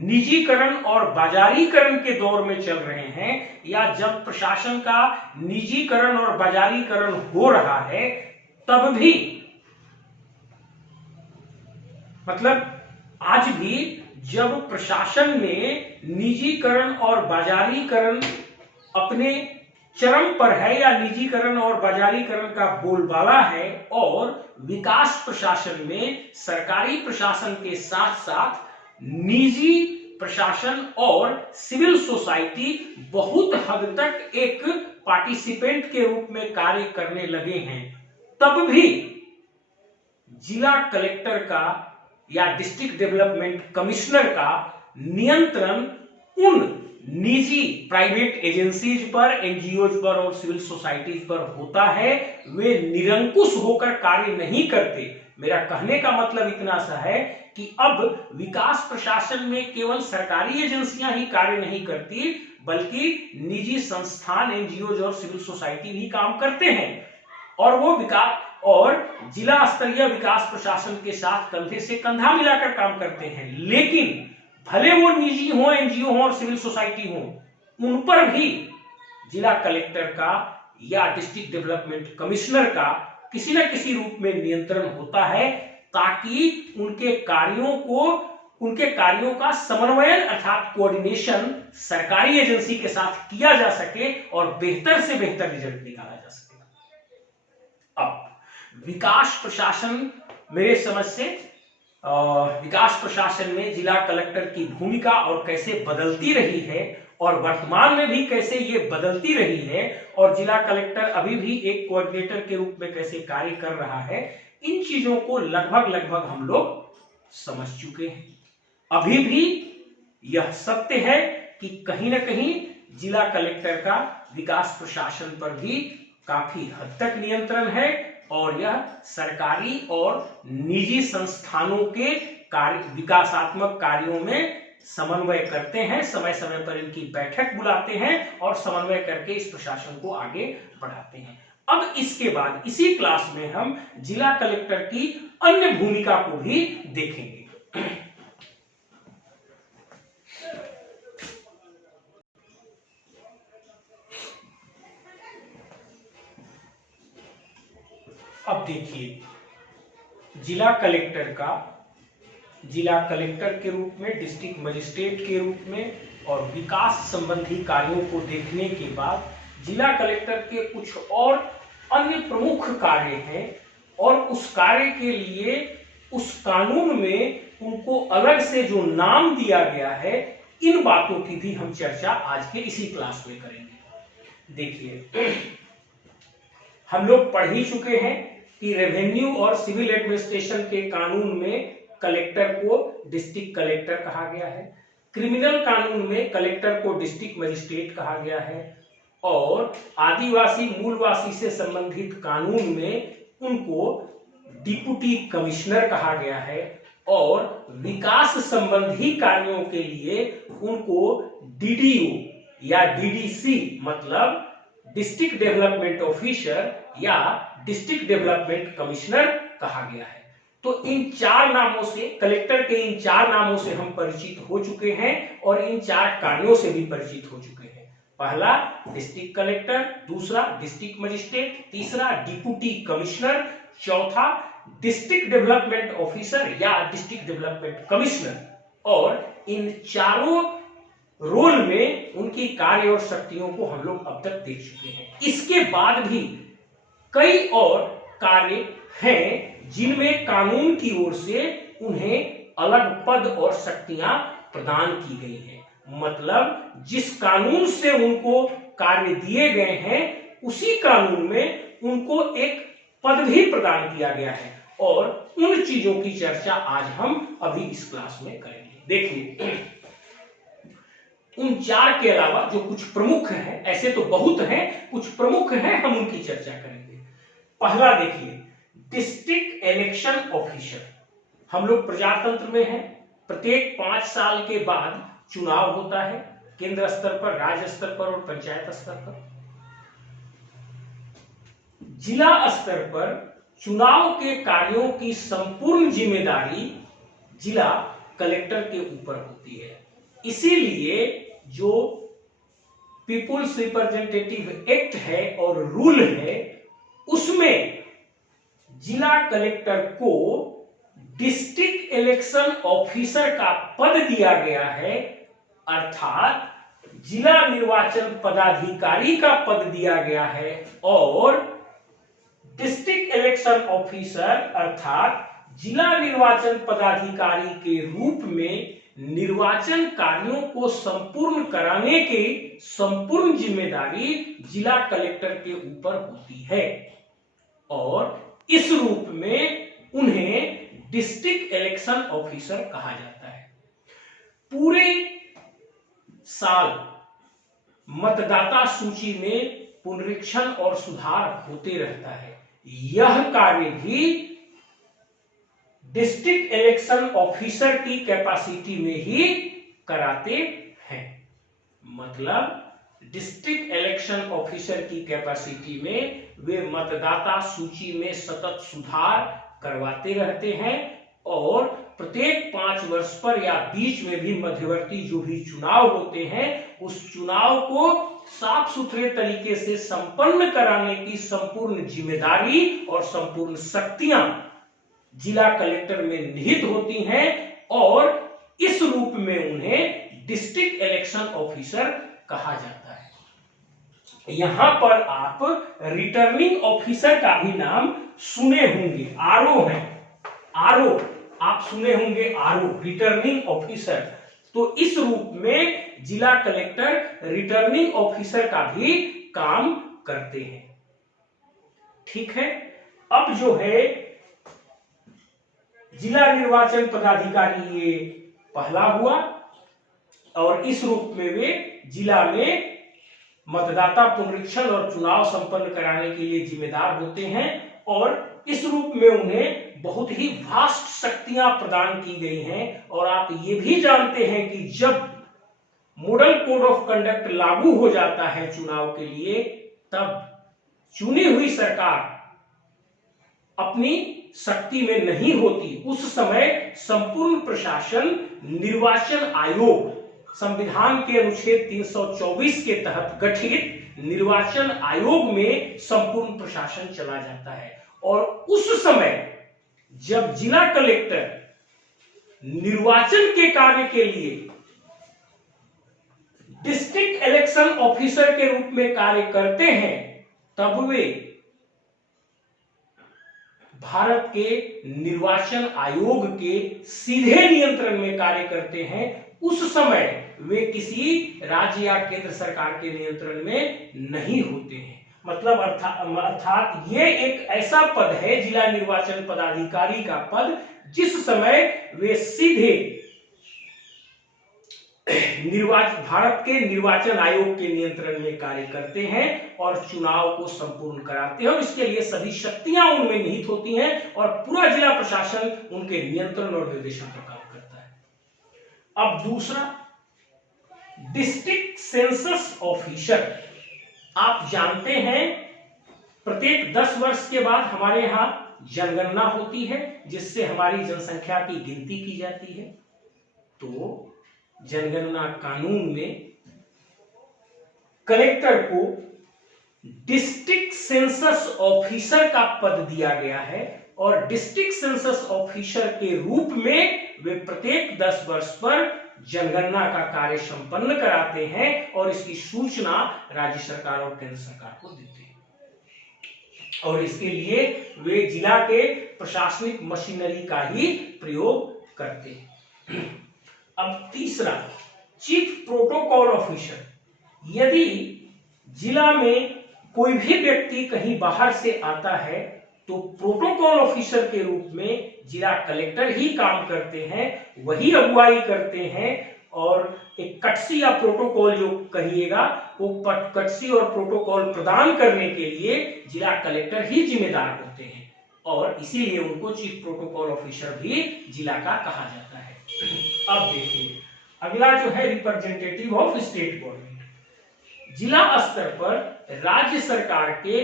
निजीकरण और बाजारीकरण के दौर में चल रहे हैं, या जब प्रशासन का निजीकरण और बाजारीकरण हो रहा है, तब भी आज भी जब प्रशासन में निजीकरण और बाजारीकरण अपने चरम पर है, या निजीकरण और बाजारीकरण का बोलबाला है, और विकास प्रशासन में सरकारी प्रशासन के साथ साथ निजी प्रशासन और सिविल सोसाइटी बहुत हद तक एक पार्टिसिपेंट के रूप में कार्य करने लगे हैं, तब भी जिला कलेक्टर का या डिस्ट्रिक्ट डेवलपमेंट कमिश्नर का नियंत्रण उन निजी प्राइवेट एजेंसीज पर, एनजीओज पर और सिविल सोसाइटीज पर होता है। वे निरंकुश होकर कार्य नहीं करते। मेरा कहने का मतलब इतना सा है कि अब विकास प्रशासन में केवल सरकारी एजेंसियां ही कार्य नहीं करती, बल्कि निजी संस्थान, एनजीओज और सिविल सोसाइटी भी काम करते हैं, और वो विकास और जिला स्तरीय विकास प्रशासन के साथ कंधे से कंधा मिलाकर काम करते हैं। लेकिन भले वो निजी हो, एनजीओ हो और सिविल सोसाइटी हो, उन पर भी जिला कलेक्टर का या डिस्ट्रिक्ट डेवलपमेंट कमिश्नर का किसी न किसी रूप में नियंत्रण होता है, ताकि उनके कार्यों का समन्वयन अर्थात कोऑर्डिनेशन सरकारी एजेंसी के साथ किया जा सके और बेहतर से बेहतर रिजल्ट निकाला जा सके। अब विकास प्रशासन, मेरे समझ से विकास प्रशासन में जिला कलेक्टर की भूमिका और कैसे बदलती रही है, और वर्तमान में भी कैसे ये बदलती रही है, और जिला कलेक्टर अभी भी एक कोऑर्डिनेटर के रूप में कैसे कार्य कर रहा है, इन चीजों को लगभग हम लोग समझ चुके हैं। अभी भी यह सत्य है कि कहीं ना कहीं जिला कलेक्टर का विकास प्रशासन पर भी काफी हद तक नियंत्रण है, और यह सरकारी और निजी संस्थानों के विकासात्मक कार्यों में समन्वय करते हैं, समय समय पर इनकी बैठक बुलाते हैं और समन्वय करके इस प्रशासन को आगे बढ़ाते हैं। अब इसके बाद इसी क्लास में हम जिला कलेक्टर की अन्य भूमिका को भी देखेंगे। अब देखिए, जिला कलेक्टर के रूप में, डिस्ट्रिक्ट मजिस्ट्रेट के रूप में और विकास संबंधी कार्यों को देखने के बाद जिला कलेक्टर के कुछ और अन्य प्रमुख कार्य हैं, और उस कार्य के लिए उस कानून में उनको अलग से जो नाम दिया गया है, इन बातों की भी हम चर्चा आज के इसी क्लास में करेंगे। देखिए, हम लोग पढ़ ही चुके हैं कि रेवेन्यू और सिविल एडमिनिस्ट्रेशन के कानून में कलेक्टर को डिस्ट्रिक्ट कलेक्टर कहा गया है, क्रिमिनल कानून में कलेक्टर को डिस्ट्रिक्ट मजिस्ट्रेट कहा गया है, और आदिवासी मूलवासी से संबंधित कानून में उनको डिप्टी कमिश्नर कहा गया है, और विकास संबंधी कार्यों के लिए उनको डीडीओ या डीडीसी मतलब डिस्ट्रिक्ट डेवलपमेंट ऑफिसर या डिस्ट्रिक्ट डेवलपमेंट कमिश्नर कहा गया है। तो इन चार नामों से, कलेक्टर के इन चार नामों से हम परिचित हो चुके हैं, और इन चार कार्यों से भी परिचित हो चुके हैं। पहला डिस्ट्रिक्ट कलेक्टर, दूसरा डिस्ट्रिक्ट मजिस्ट्रेट, तीसरा डिप्टी कमिश्नर, चौथा डिस्ट्रिक्ट डेवलपमेंट ऑफिसर या डिस्ट्रिक्ट डेवलपमेंट कमिश्नर। और इन चारों रोल में उनकी कार्य और शक्तियों को हम लोग अब तक देख चुके हैं। इसके बाद भी कई और कार्य हैं जिनमें कानून की ओर से उन्हें अलग पद और शक्तियां प्रदान की गई हैं। मतलब जिस कानून से उनको कार्य दिए गए हैं उसी कानून में उनको एक पद भी प्रदान किया गया है और उन चीजों की चर्चा आज हम अभी इस क्लास में करेंगे। देखिए, उन चार के अलावा जो कुछ प्रमुख हैं, ऐसे तो बहुत हैं, कुछ प्रमुख हैं, हम उनकी चर्चा करेंगे। पहला देखिए, डिस्ट्रिक्ट इलेक्शन ऑफिसर। हम लोग प्रजातंत्र में हैं, प्रत्येक 5 साल के बाद चुनाव होता है, केंद्र स्तर पर, राज्य स्तर पर और पंचायत स्तर पर। जिला स्तर पर चुनाव के कार्यों की संपूर्ण जिम्मेदारी जिला कलेक्टर के ऊपर होती है। इसीलिए जो पीपुल्स रिप्रेजेंटेटिव एक्ट है और रूल है उसमें जिला कलेक्टर को डिस्ट्रिक्ट इलेक्शन ऑफिसर का पद दिया गया है, अर्थात जिला निर्वाचन पदाधिकारी का पद दिया गया है और डिस्ट्रिक्ट इलेक्शन ऑफिसर अर्थात जिला निर्वाचन पदाधिकारी के रूप में निर्वाचन कार्यों को संपूर्ण कराने की संपूर्ण जिम्मेदारी जिला कलेक्टर के ऊपर होती है और इस रूप में उन्हें डिस्ट्रिक्ट इलेक्शन ऑफिसर कहा जाता है। पूरे साल मतदाता सूची में पुनरीक्षण और सुधार होते रहता है। यह कार्य भी डिस्ट्रिक्ट इलेक्शन ऑफिसर की कैपेसिटी में ही कराते हैं। मतलब डिस्ट्रिक्ट इलेक्शन ऑफिसर की कैपेसिटी में वे मतदाता सूची में सतत सुधार करवाते रहते हैं और प्रत्येक 5 वर्ष पर या बीच में भी मध्यवर्ती जो भी चुनाव होते हैं उस चुनाव को साफ सुथरे तरीके से संपन्न कराने की संपूर्ण जिम्मेदारी और संपूर्ण शक्तियां जिला कलेक्टर में निहित होती हैं और इस रूप में उन्हें डिस्ट्रिक्ट इलेक्शन ऑफिसर कहा जाता है। यहां पर आप रिटर्निंग ऑफिसर का भी नाम सुने होंगे, आरओ है, आरओ आप सुने होंगे, आरओ रिटर्निंग ऑफिसर। तो इस रूप में जिला कलेक्टर रिटर्निंग ऑफिसर का भी काम करते हैं। ठीक है, अब जो है जिला निर्वाचन पदाधिकारी ये पहला हुआ और इस रूप में वे जिला में मतदाता पुनरीक्षण और चुनाव संपन्न कराने के लिए जिम्मेदार होते हैं और इस रूप में उन्हें बहुत ही वास्ट शक्तियां प्रदान की गई हैं। और आप ये भी जानते हैं कि जब मॉडल कोड ऑफ कंडक्ट लागू हो जाता है चुनाव के लिए, तब चुनी हुई सरकार अपनी शक्ति में नहीं होती। उस समय संपूर्ण प्रशासन निर्वाचन आयोग, संविधान के अनुच्छेद 324 के तहत गठित निर्वाचन आयोग में संपूर्ण प्रशासन चला जाता है और उस समय जब जिला कलेक्टर निर्वाचन के कार्य के लिए डिस्ट्रिक्ट इलेक्शन ऑफिसर के रूप में कार्य करते हैं, तब वे भारत के निर्वाचन आयोग के सीधे नियंत्रण में कार्य करते हैं। उस समय वे किसी राज्य या केंद्र सरकार के नियंत्रण में नहीं होते हैं। मतलब अर्थात ये एक ऐसा पद है जिला निर्वाचन पदाधिकारी का पद, जिस समय वे सीधे भारत के निर्वाचन आयोग के नियंत्रण में कार्य करते हैं और चुनाव को संपूर्ण कराते हैं और इसके लिए सभी शक्तियां उनमें निहित होती हैं और पूरा जिला प्रशासन उनके नियंत्रण और निर्देशन पर काम करता है। अब दूसरा, डिस्ट्रिक्ट सेंसस ऑफिसर। आप जानते हैं प्रत्येक 10 वर्ष के बाद हमारे यहां जनगणना होती है जिससे हमारी जनसंख्या की गिनती की जाती है। तो जनगणना कानून में कलेक्टर को डिस्ट्रिक्ट सेंसस ऑफिसर का पद दिया गया है और डिस्ट्रिक्ट सेंसस ऑफिसर के रूप में वे प्रत्येक 10 वर्ष पर जनगणना का कार्य संपन्न कराते हैं और इसकी सूचना राज्य सरकार और केंद्र सरकार को देते हैं। और इसके लिए वे जिला के प्रशासनिक मशीनरी का ही प्रयोग करते हैं। अब तीसरा, चीफ प्रोटोकॉल ऑफिसर। यदि जिला में कोई भी व्यक्ति कहीं बाहर से आता है तो प्रोटोकॉल ऑफिसर के रूप में जिला कलेक्टर ही काम करते हैं, वही अगुवाई करते हैं और एक कटसी या प्रोटोकॉल जो कहिएगा वो कटसी और प्रोटोकॉल प्रदान करने के लिए जिला कलेक्टर ही जिम्मेदार होते हैं और इसीलिए उनको चीफ प्रोटोकॉल ऑफिसर भी जिला का कहा जाता है। अब देखिए अगला जो है रिप्रेजेंटेटिव ऑफ स्टेट गवर्नमेंट। जिला स्तर पर राज्य सरकार के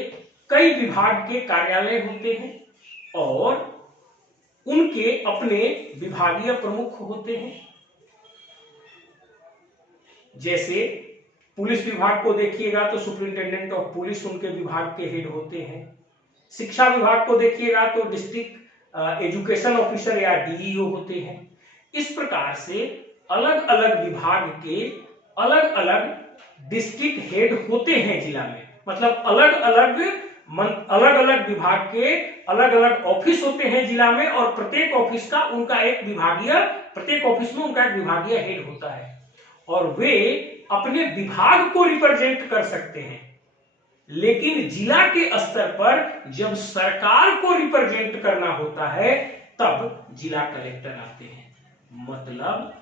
कई विभाग के कार्यालय होते हैं और उनके अपने विभागीय प्रमुख होते हैं। जैसे पुलिस विभाग को देखिएगा तो सुपरिंटेंडेंट ऑफ पुलिस उनके विभाग के हेड होते हैं। शिक्षा विभाग को देखिएगा तो डिस्ट्रिक्ट एजुकेशन ऑफिसर या डीईओ होते हैं। इस प्रकार से अलग अलग विभाग के अलग अलग डिस्ट्रिक्ट हेड होते हैं जिला में, मतलब अलग अलग विभाग के अलग अलग ऑफिस होते हैं जिला में और प्रत्येक ऑफिस का उनका एक प्रत्येक ऑफिस में उनका एक विभागीय हेड होता है और वे अपने विभाग को रिप्रेजेंट कर सकते हैं। लेकिन जिला के स्तर पर जब सरकार को रिप्रेजेंट करना होता है तब जिला कलेक्टर आते हैं। मतलब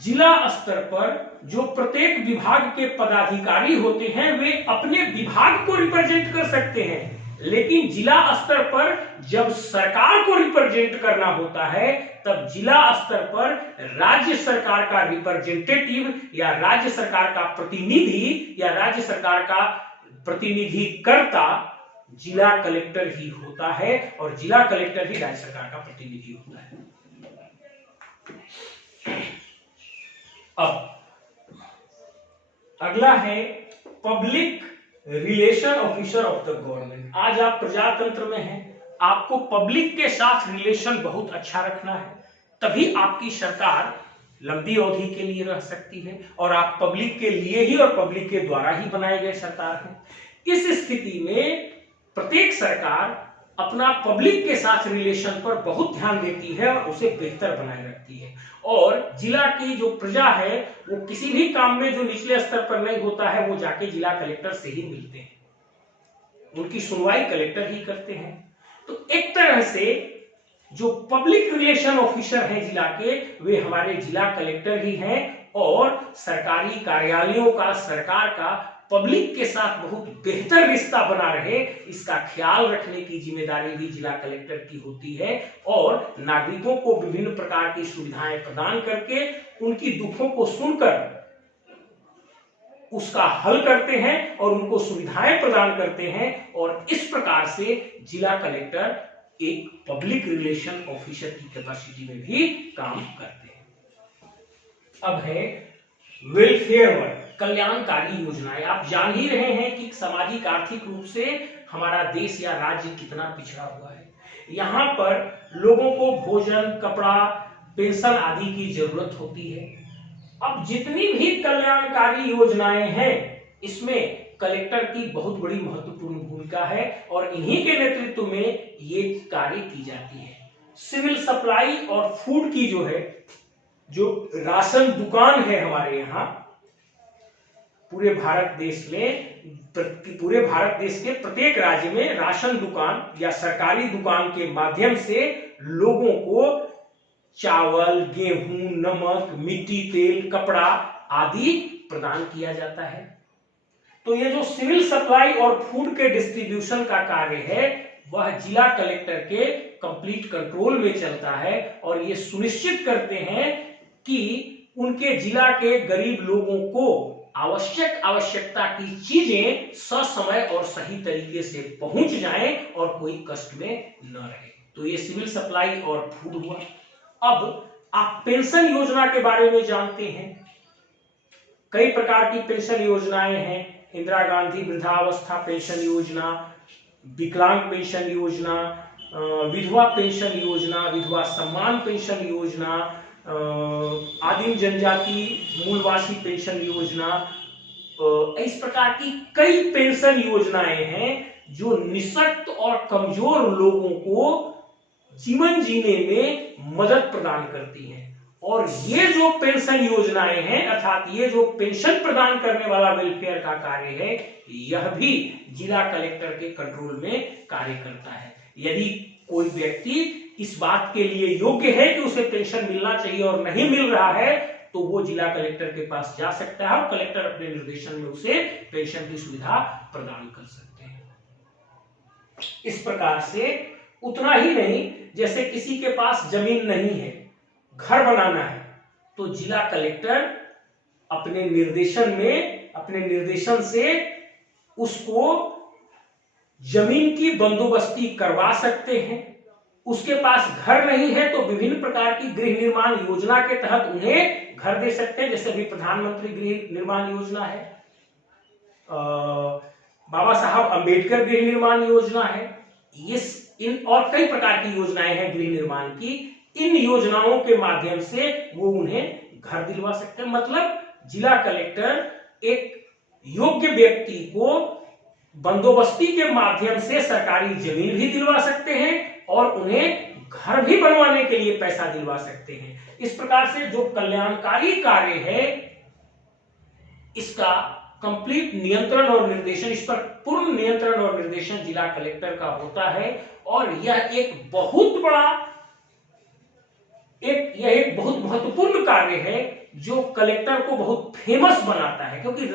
जिला स्तर पर जो प्रत्येक विभाग के पदाधिकारी होते हैं वे अपने विभाग को रिप्रेजेंट कर सकते हैं, लेकिन जिला स्तर पर जब सरकार को रिप्रेजेंट करना होता है तब जिला स्तर पर राज्य सरकार का रिप्रेजेंटेटिव या राज्य सरकार का प्रतिनिधि या राज्य सरकार का प्रतिनिधिकर्ता जिला कलेक्टर ही होता है और जिला कलेक्टर ही राज्य सरकार का प्रतिनिधि होता है। अब अगला है public relation officer of the government. आज आप प्रजातंत्र में हैं, आपको पब्लिक के साथ रिलेशन बहुत अच्छा रखना है, तभी आपकी सरकार लंबी अवधि के लिए रह सकती है और आप पब्लिक के लिए ही और पब्लिक के द्वारा ही बनाए गए सरकार हैं। इस स्थिति में प्रत्येक सरकार अपना पब्लिक के साथ रिलेशन पर बहुत ध्यान देती है और उसे बेहतर बनाए रखती है और जिला की जो प्रजा है वो किसी भी काम में जो निचले स्तर पर नहीं होता है वो जाके जिला कलेक्टर से ही मिलते हैं, उनकी सुनवाई कलेक्टर ही करते हैं। तो एक तरह से जो पब्लिक रिलेशन ऑफिसर हैं जिला के वे हमारे जिला कलेक्टर ही हैं और सरकारी कार्यालयों का, सरकार का पब्लिक के साथ बहुत बेहतर रिश्ता बना रहे इसका ख्याल रखने की जिम्मेदारी भी जिला कलेक्टर की होती है और नागरिकों को विभिन्न प्रकार की सुविधाएं प्रदान करके उनकी दुखों को सुनकर उसका हल करते हैं और उनको सुविधाएं प्रदान करते हैं और इस प्रकार से जिला कलेक्टर एक पब्लिक रिलेशन ऑफिसर की कैपेसिटी में भी काम करते हैं। अब है वेलफेयर वर्क, कल्याणकारी योजनाएं। आप जान ही रहे हैं कि सामाजिक आर्थिक रूप से हमारा देश या राज्य कितना पिछड़ा हुआ है। यहाँ पर लोगों को भोजन, कपड़ा, पेंशन आदि की जरूरत होती है। अब जितनी भी कल्याणकारी योजनाएं हैं इसमें कलेक्टर की बहुत बड़ी महत्वपूर्ण भूमिका है और इन्हीं के नेतृत्व में ये कार्य की जाती है। सिविल सप्लाई और फूड की जो राशन दुकान है हमारे यहाँ पूरे भारत देश के प्रत्येक राज्य में राशन दुकान या सरकारी दुकान के माध्यम से लोगों को चावल, गेहूं, नमक, मिट्टी तेल, कपड़ा आदि प्रदान किया जाता है। तो ये जो सिविल सप्लाई और फूड के डिस्ट्रीब्यूशन का कार्य है वह जिला कलेक्टर के कंप्लीट कंट्रोल में चलता है और ये सुनिश्चित करते हैं कि उनके जिला के गरीब लोगों को आवश्यकता की चीजें ससमय और सही तरीके से पहुंच जाएं और कोई कष्ट में न रहे। तो ये सिविल सप्लाई और फूड हुआ। अब आप पेंशन योजना के बारे में जानते हैं, कई प्रकार की पेंशन योजनाएं हैं। इंदिरा गांधी वृद्धावस्था पेंशन योजना, विकलांग पेंशन योजना, विधवा पेंशन योजना, विधवा सम्मान पेंशन योजना, आदिम जनजाति मूलवासी पेंशन योजना, इस प्रकार की कई पेंशन योजनाएं हैं जो निःशक्त और कमजोर लोगों को जीवन जीने में मदद प्रदान करती हैं। और ये जो पेंशन योजनाएं हैं अर्थात ये जो पेंशन प्रदान करने वाला वेलफेयर का कार्य है, यह भी जिला कलेक्टर के कंट्रोल में कार्य करता है। यदि कोई व्यक्ति इस बात के लिए योग्य है कि उसे पेंशन मिलना चाहिए और नहीं मिल रहा है, तो वो जिला कलेक्टर के पास जा सकता है और कलेक्टर अपने निर्देशन में उसे पेंशन की सुविधा प्रदान कर सकते हैं। इस प्रकार से उतना ही नहीं, जैसे किसी के पास जमीन नहीं है, घर बनाना है, तो जिला कलेक्टर अपने निर्देशन से उसको जमीन की बंदोबस्ती करवा सकते हैं। उसके पास घर नहीं है तो विभिन्न प्रकार की गृह निर्माण योजना के तहत उन्हें घर दे सकते हैं, जैसे अभी प्रधानमंत्री गृह निर्माण योजना है, बाबा साहब अंबेडकर गृह निर्माण योजना है, इन और कई प्रकार की योजनाएं हैं गृह निर्माण की। इन योजनाओं के माध्यम से वो उन्हें घर दिलवा सकते हैं। मतलब जिला कलेक्टर एक योग्य व्यक्ति को बंदोबस्ती के माध्यम से सरकारी जमीन भी दिलवा सकते हैं और उन्हें घर भी बनवाने के लिए पैसा दिलवा सकते हैं। इस प्रकार से जो कल्याणकारी कार्य है, इसका कंप्लीट नियंत्रण और निर्देशन, इस पर पूर्ण नियंत्रण और निर्देशन जिला कलेक्टर का होता है। और यह एक बहुत महत्वपूर्ण कार्य है जो कलेक्टर को बहुत फेमस बनाता है, क्योंकि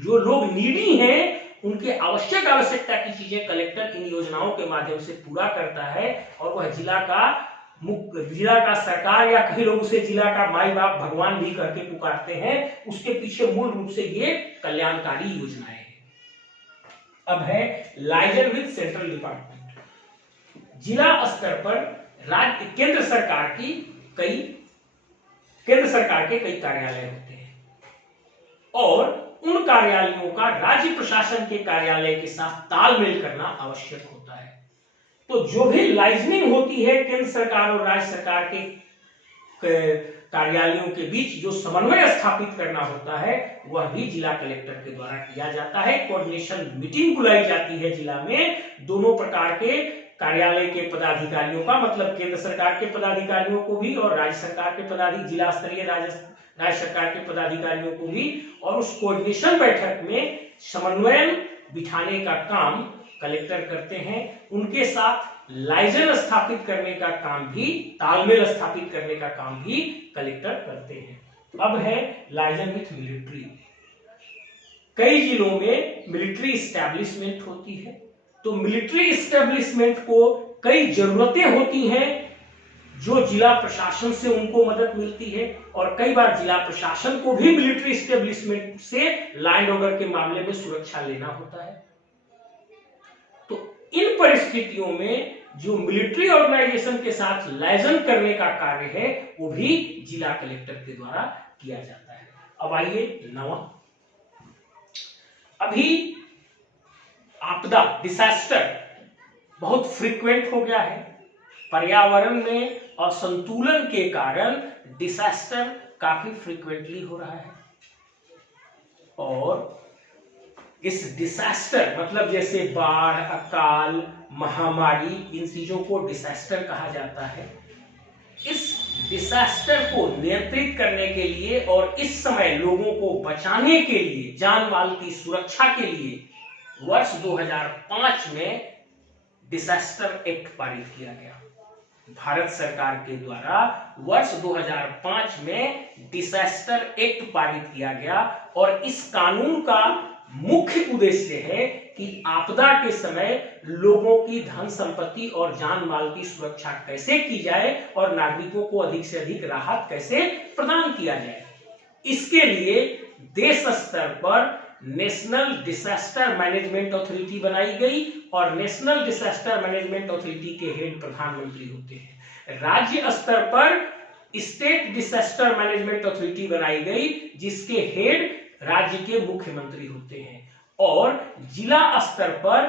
जो लोग नीडी हैं उनके आवश्यकता की चीजें कलेक्टर इन योजनाओं के माध्यम से पूरा करता है। और वह जिला का सरकार, या कई लोग उसे जिला का माई बाप भगवान भी करके पुकारते हैं, उसके पीछे मूल रूप से ये कल्याणकारी योजनाएं हैं। अब है लाइजन विद सेंट्रल डिपार्टमेंट। जिला स्तर पर केंद्र सरकार के कई कार्यालय होते हैं और उन कार्यालयों का राज्य प्रशासन के कार्यालय के साथ तालमेल करना आवश्यक होता है। तो जो भी लाइजनिंग होती है केंद्र सरकार और राज्य सरकार के कार्यालयों के बीच जो समन्वय स्थापित करना होता है, वह भी जिला कलेक्टर के द्वारा किया जाता है। कोऑर्डिनेशन मीटिंग बुलाई जाती है जिला में, दोनों प्रकार के कार्यालय के पदाधिकारियों का, मतलब केंद्र सरकार के पदाधिकारियों को भी और राज्य सरकार के जिला स्तरीय राज्य सरकार के पदाधिकारियों को भी। और उस कोऑर्डिनेशन बैठक में समन्वय बिठाने का काम कलेक्टर करते हैं। उनके साथ लाइजन स्थापित करने का काम भी, तालमेल स्थापित करने का काम भी कलेक्टर करते हैं। अब है लाइजन विथ मिलिट्री। कई जिलों में मिलिट्री इस्टेब्लिशमेंट होती है, तो मिलिट्री इस्टेब्लिशमेंट को कई जरूरतें होती हैं जो जिला प्रशासन से उनको मदद मिलती है, और कई बार जिला प्रशासन को भी मिलिट्री इस्टेब्लिशमेंट से लॉ एंड ऑर्डर के मामले में सुरक्षा लेना होता है। तो इन परिस्थितियों में जो मिलिट्री ऑर्गेनाइजेशन के साथ लाइजन करने का कार्य है, वो भी जिला कलेक्टर के द्वारा किया जाता है। अब आइए नवा, अभी आपदा, डिसास्टर बहुत फ्रीक्वेंट हो गया है। पर्यावरण में असंतुलन के कारण डिसास्टर काफी फ्रीक्वेंटली हो रहा है। और इस डिसास्टर मतलब जैसे बाढ़, अकाल, महामारी, इन चीजों को डिसास्टर कहा जाता है। इस डिसास्टर को नियंत्रित करने के लिए और इस समय लोगों को बचाने के लिए, जान माल की सुरक्षा के लिए वर्ष 2005 में डिसास्टर एक्ट पारित किया गया। भारत सरकार के द्वारा वर्ष 2005 में डिसास्टर एक्ट पारित किया गया और इस कानून का मुख्य उद्देश्य है कि आपदा के समय लोगों की धन संपत्ति और जान माल की सुरक्षा कैसे की जाए और नागरिकों को अधिक से अधिक राहत कैसे प्रदान किया जाए। इसके लिए देश स्तर पर नेशनल डिसास्टर मैनेजमेंट अथॉरिटी बनाई गई और नेशनल डिसास्टर मैनेजमेंट अथॉरिटी के हेड प्रधानमंत्री होते हैं। राज्य स्तर पर स्टेट डिसास्टर मैनेजमेंट अथॉरिटी बनाई गई जिसके हेड राज्य के मुख्यमंत्री होते हैं। और जिला स्तर पर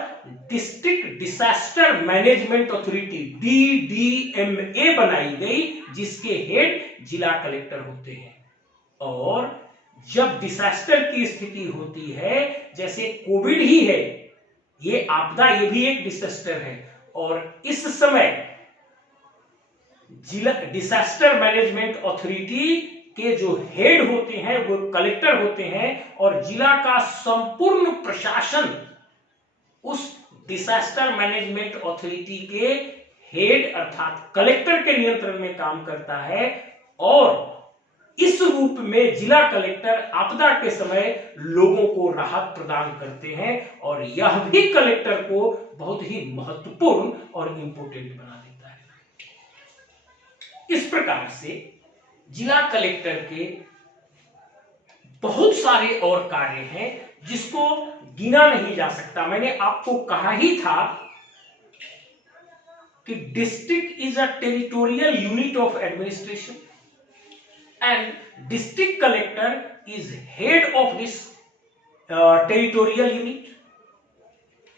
district disaster management authority DDMA बनाई गई, जिसके हेड जिला कलेक्टर होते हैं। और जब डिजास्टर की स्थिति होती है, जैसे कोविड ही है, ये आपदा, ये भी एक डिजास्टर है, और इस समय जिला डिजास्टर मैनेजमेंट अथॉरिटी के जो हेड होते हैं वो कलेक्टर होते हैं, और जिला का संपूर्ण प्रशासन उस डिजास्टर मैनेजमेंट अथॉरिटी के हेड अर्थात कलेक्टर के नियंत्रण में काम करता है। और इस रूप में जिला कलेक्टर आपदा के समय लोगों को राहत प्रदान करते हैं, और यह भी कलेक्टर को बहुत ही महत्वपूर्ण और इंपोर्टेंट बना देता है। इस प्रकार से जिला कलेक्टर के बहुत सारे और कार्य हैं जिसको गिना नहीं जा सकता। मैंने आपको कहा ही था कि district is a territorial unit of administration and district collector is head of this territorial unit.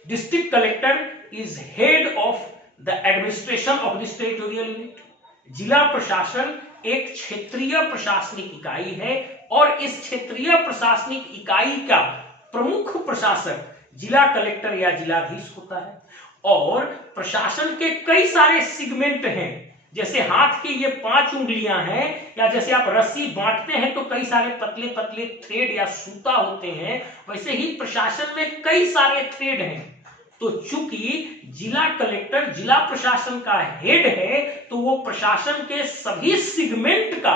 District collector is head of the administration of this territorial unit. जिला प्रशासन एक क्षेत्रीय प्रशासनिक इकाई है, और इस क्षेत्रीय प्रशासनिक इकाई का प्रमुख प्रशासक जिला कलेक्टर या जिलाधीश होता है। और प्रशासन के कई सारे सेगमेंट हैं, जैसे हाथ की ये 5 उंगलियां हैं, या जैसे आप रस्सी बांटते हैं तो कई सारे पतले पतले थ्रेड या सूता होते हैं, वैसे ही प्रशासन में कई सारे थ्रेड हैं। तो चूंकि जिला कलेक्टर जिला प्रशासन का हेड है, तो वो प्रशासन के सभी सेगमेंट का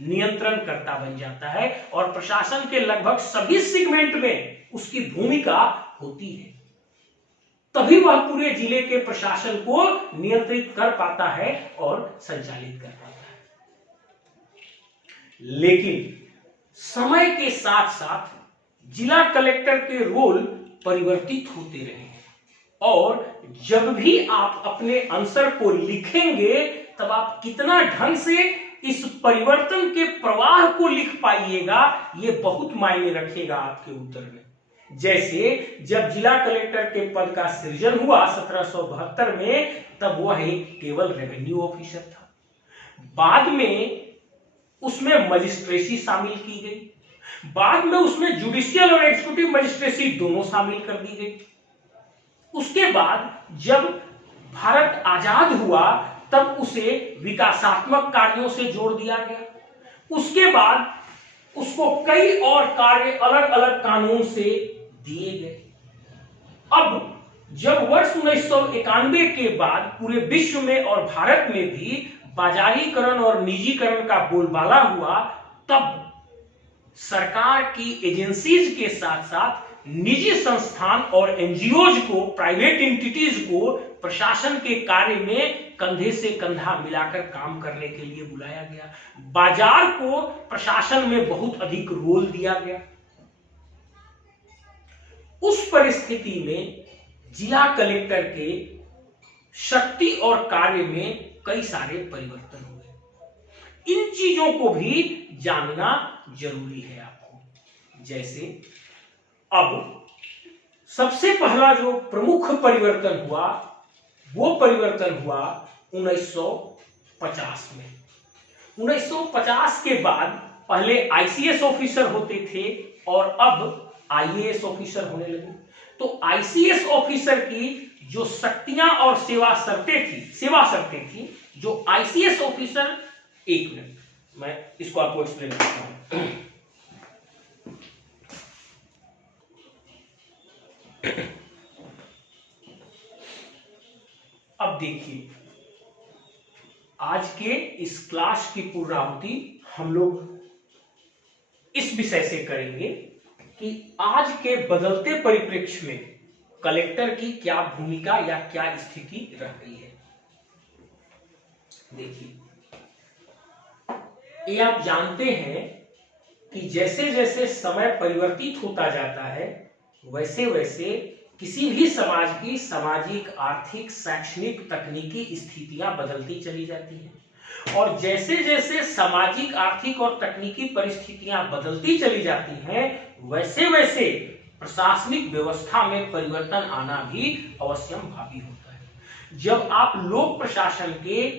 नियंत्रण कर्ता बन जाता है, और प्रशासन के लगभग सभी सेगमेंट में उसकी भूमिका होती है। तभी वह पूरे जिले के प्रशासन को नियंत्रित कर पाता है और संचालित कर पाता है। लेकिन समय के साथ साथ जिला कलेक्टर के रोल परिवर्तित होते रहे हैं, और जब भी आप अपने आंसर को लिखेंगे तब आप कितना ढंग से इस परिवर्तन के प्रवाह को लिख पाइएगा, ये बहुत मायने रखेगा आपके उत्तर में। जैसे जब जिला कलेक्टर के पद का सृजन हुआ 1772 में, तब वह एक केवल रेवेन्यू ऑफिसर था। बाद में उसमें मजिस्ट्रेसी शामिल की गई, बाद में उसमें जुडिशियल और एग्जीक्यूटिव मजिस्ट्रेसी दोनों शामिल कर दी गई। उसके बाद जब भारत आजाद हुआ तब उसे विकासात्मक कार्यों से जोड़ दिया गया। उसके बाद उसको कई और कार्य अलग अलग कानून से दिए गए। अब जब वर्ष 1991 के बाद पूरे विश्व में और भारत में भी बाजारीकरण और निजीकरण का बोलबाला हुआ, तब सरकार की एजेंसीज के साथ साथ निजी संस्थान और एनजीओज को, प्राइवेट एंटिटीज को प्रशासन के कार्य में कंधे से कंधा मिलाकर काम करने के लिए बुलाया गया। बाजार को प्रशासन में बहुत अधिक रोल दिया गया। उस परिस्थिति में जिला कलेक्टर के शक्ति और कार्य में कई सारे परिवर्तन हुए। इन चीजों को भी जानना जरूरी है आपको। जैसे अब सबसे पहला जो प्रमुख परिवर्तन हुआ, वो परिवर्तन हुआ 1950 में। 1950 के बाद पहले आईसीएस ऑफिसर होते थे और अब आईएएस ऑफिसर होने लगे। तो आईसीएस ऑफिसर की जो शक्तियां और सेवा शर्तें थी, जो आईसीएस ऑफिसर, एक मिनट मैं इसको आपको एक्सप्लेन करता हूं। अब देखिए, आज के इस क्लास की पूर्णाहुति हम लोग इस विषय से करेंगे कि आज के बदलते परिप्रेक्ष्य में कलेक्टर की क्या भूमिका या क्या स्थिति रह गई है। देखिए, ये आप जानते हैं कि जैसे जैसे समय परिवर्तित होता जाता है, वैसे वैसे किसी भी समाज की सामाजिक, आर्थिक, शैक्षणिक, तकनीकी स्थितियां बदलती चली जाती हैं। और जैसे जैसे सामाजिक, आर्थिक और तकनीकी परिस्थितियां बदलती चली जाती हैं, वैसे वैसे प्रशासनिक व्यवस्था में परिवर्तन आना भी अवश्यंभावी होता है। जब आप लोक प्रशासन के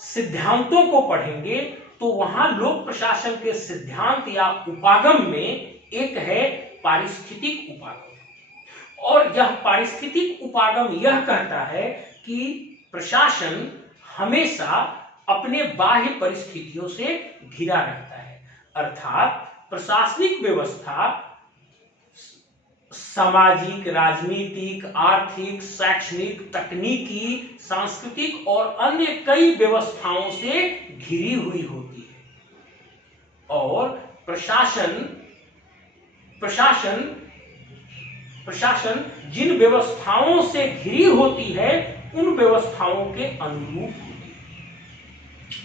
सिद्धांतों को पढ़ेंगे तो वहां लोक प्रशासन के सिद्धांत या उपागम में एक है पारिस्थितिक उपागम, और यह पारिस्थितिक उपागम यह कहता है कि प्रशासन हमेशा अपने बाह्य परिस्थितियों से घिरा रहता है, अर्थात प्रशासनिक व्यवस्था सामाजिक, राजनीतिक, आर्थिक, शैक्षणिक, तकनीकी, सांस्कृतिक और अन्य कई व्यवस्थाओं से घिरी हुई होती है। और प्रशासन जिन व्यवस्थाओं से घिरी होती है उन व्यवस्थाओं के अनुरूप होती है।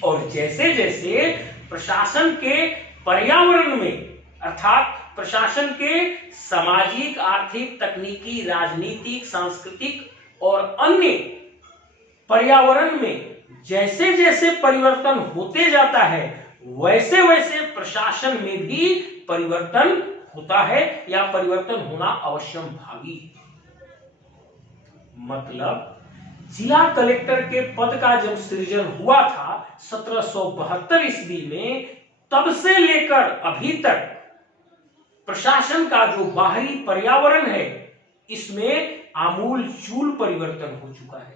और जैसे जैसे प्रशासन के पर्यावरण में, अर्थात प्रशासन के सामाजिक, आर्थिक, तकनीकी, राजनीतिक, सांस्कृतिक और अन्य पर्यावरण में जैसे जैसे परिवर्तन होते जाता है वैसे वैसे प्रशासन में भी परिवर्तन होता है या परिवर्तन होना अवश्यंभावी है। मतलब जिला कलेक्टर के पद का जब सृजन हुआ था 1772 ईस्वी में, तब से लेकर अभी तक प्रशासन का जो बाहरी पर्यावरण है इसमें आमूलचूल परिवर्तन हो चुका है।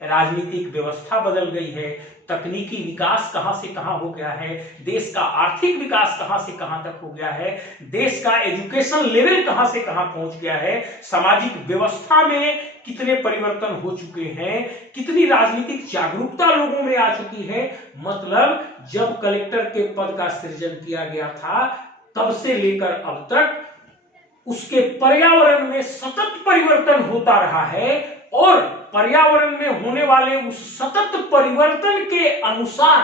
राजनीतिक व्यवस्था बदल गई है, तकनीकी विकास कहां से कहां हो गया है, देश का आर्थिक विकास कहां से कहां तक हो गया है, देश का एजुकेशन लेवल कहां से कहां पहुंच गया है, सामाजिक व्यवस्था में कितने परिवर्तन हो चुके हैं, कितनी राजनीतिक जागरूकता लोगों में आ चुकी है। मतलब जब कलेक्टर के पद का सृजन किया गया था तब से लेकर अब तक उसके पर्यावरण में सतत परिवर्तन होता रहा है, और पर्यावरण में होने वाले उस सतत परिवर्तन के अनुसार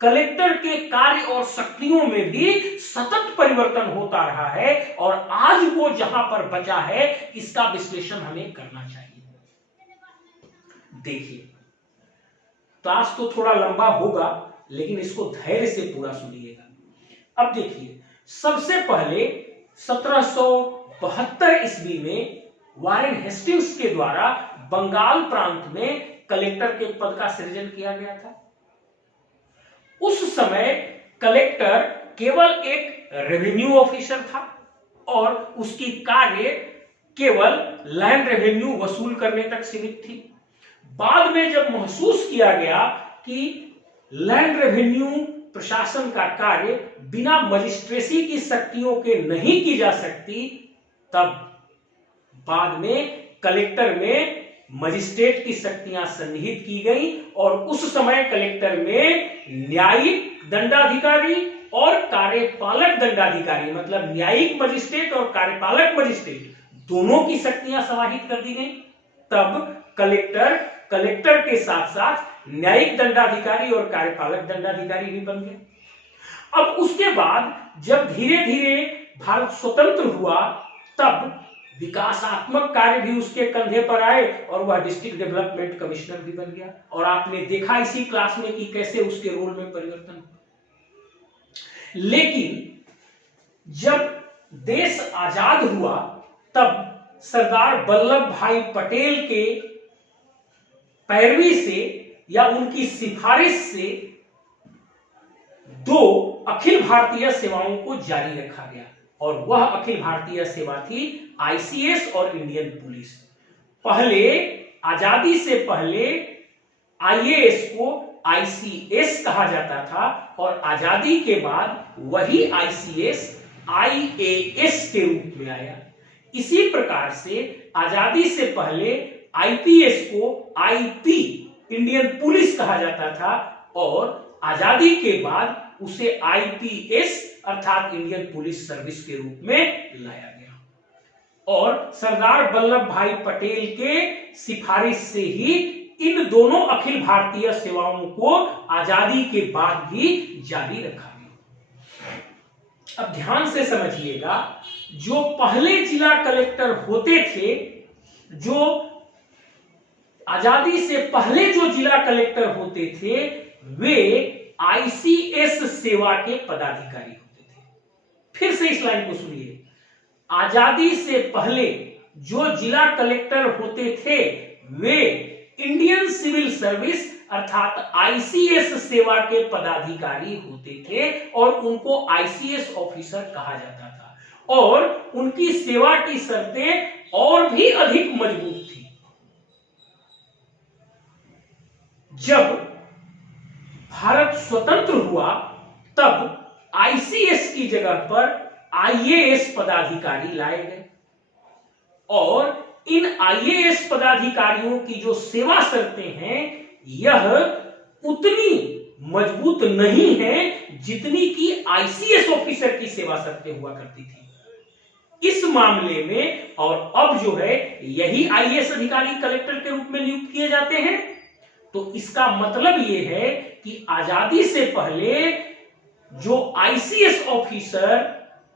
कलेक्टर के कार्य और शक्तियों में भी सतत परिवर्तन होता रहा है। और आज वो जहां पर बचा है इसका विश्लेषण हमें करना चाहिए। देखिए, क्लास तो थोड़ा लंबा होगा लेकिन इसको धैर्य से पूरा सुनिएगा। अब देखिए, सबसे पहले 1772 ईस्वी में वारेन हेस्टिंग्स के द्वारा बंगाल प्रांत में कलेक्टर के पद का सृजन किया गया था। उस समय कलेक्टर केवल एक रेवेन्यू ऑफिसर था और उसकी कार्य केवल लैंड रेवेन्यू वसूल करने तक सीमित थी। बाद में जब महसूस किया गया कि लैंड रेवेन्यू प्रशासन का कार्य बिना मजिस्ट्रेसी की शक्तियों के नहीं की जा सकती, तब बाद में कलेक्टर में मजिस्ट्रेट की शक्तियां सन्निहित की गई और उस समय कलेक्टर में न्यायिक दंडाधिकारी और कार्यपालक दंडाधिकारी, मतलब न्यायिक मजिस्ट्रेट और कार्यपालक मजिस्ट्रेट दोनों की शक्तियां समाहित कर दी गई। तब कलेक्टर के साथ साथ न्यायिक दंडाधिकारी और कार्यपालक दंडाधिकारी भी बन गए। अब उसके बाद जब धीरे धीरे भारत स्वतंत्र हुआ तब विकासात्मक कार्य भी उसके कंधे पर आए और वह डिस्ट्रिक्ट डेवलपमेंट कमिश्नर भी बन गया। और आपने देखा इसी क्लास में कि कैसे उसके रोल में परिवर्तन हुआ। लेकिन जब देश आजाद हुआ तब सरदार वल्लभ भाई पटेल के पैरवी से या उनकी सिफारिश से 2 अखिल भारतीय सेवाओं को जारी रखा गया, और वह अखिल भारतीय सेवा थी आईसीएस और इंडियन पुलिस। पहले आजादी से पहले आईएएस को आईसीएस कहा जाता था और आजादी के बाद वही आईसीएस आईएएस के रूप में आया। इसी प्रकार से आजादी से पहले आईपीएस को आईपी इंडियन पुलिस कहा जाता था और आजादी के बाद उसे आईपीएस अर्थात इंडियन पुलिस सर्विस के रूप में लाया गया। और सरदार वल्लभ भाई पटेल के सिफारिश से ही इन दोनों अखिल भारतीय सेवाओं को आजादी के बाद भी जारी रखा गया। अब ध्यान से समझिएगा, जो पहले जिला कलेक्टर होते थे, जो आजादी से पहले जो जिला कलेक्टर होते थे वे आईसीएस सेवा के पदाधिकारी होते थे। फिर से इस लाइन को सुनिए, आजादी से पहले जो जिला कलेक्टर होते थे वे इंडियन सिविल सर्विस अर्थात आईसीएस सेवा के पदाधिकारी होते थे और उनको आईसीएस ऑफिसर कहा जाता था और उनकी सेवा की शर्तें और भी अधिक मजबूत थी। जब भारत स्वतंत्र हुआ तब आईसीएस की जगह पर आईएएस पदाधिकारी लाए गए और इन आईएएस पदाधिकारियों की जो सेवा शर्तें हैं यह उतनी मजबूत नहीं है जितनी कि आईसीएस ऑफिसर की सेवा शर्तें हुआ करती थी। इस मामले में और अब जो है यही आईएएस अधिकारी कलेक्टर के रूप में नियुक्त किए जाते हैं। तो इसका मतलब यह है कि आजादी से पहले जो आईसीएस ऑफिसर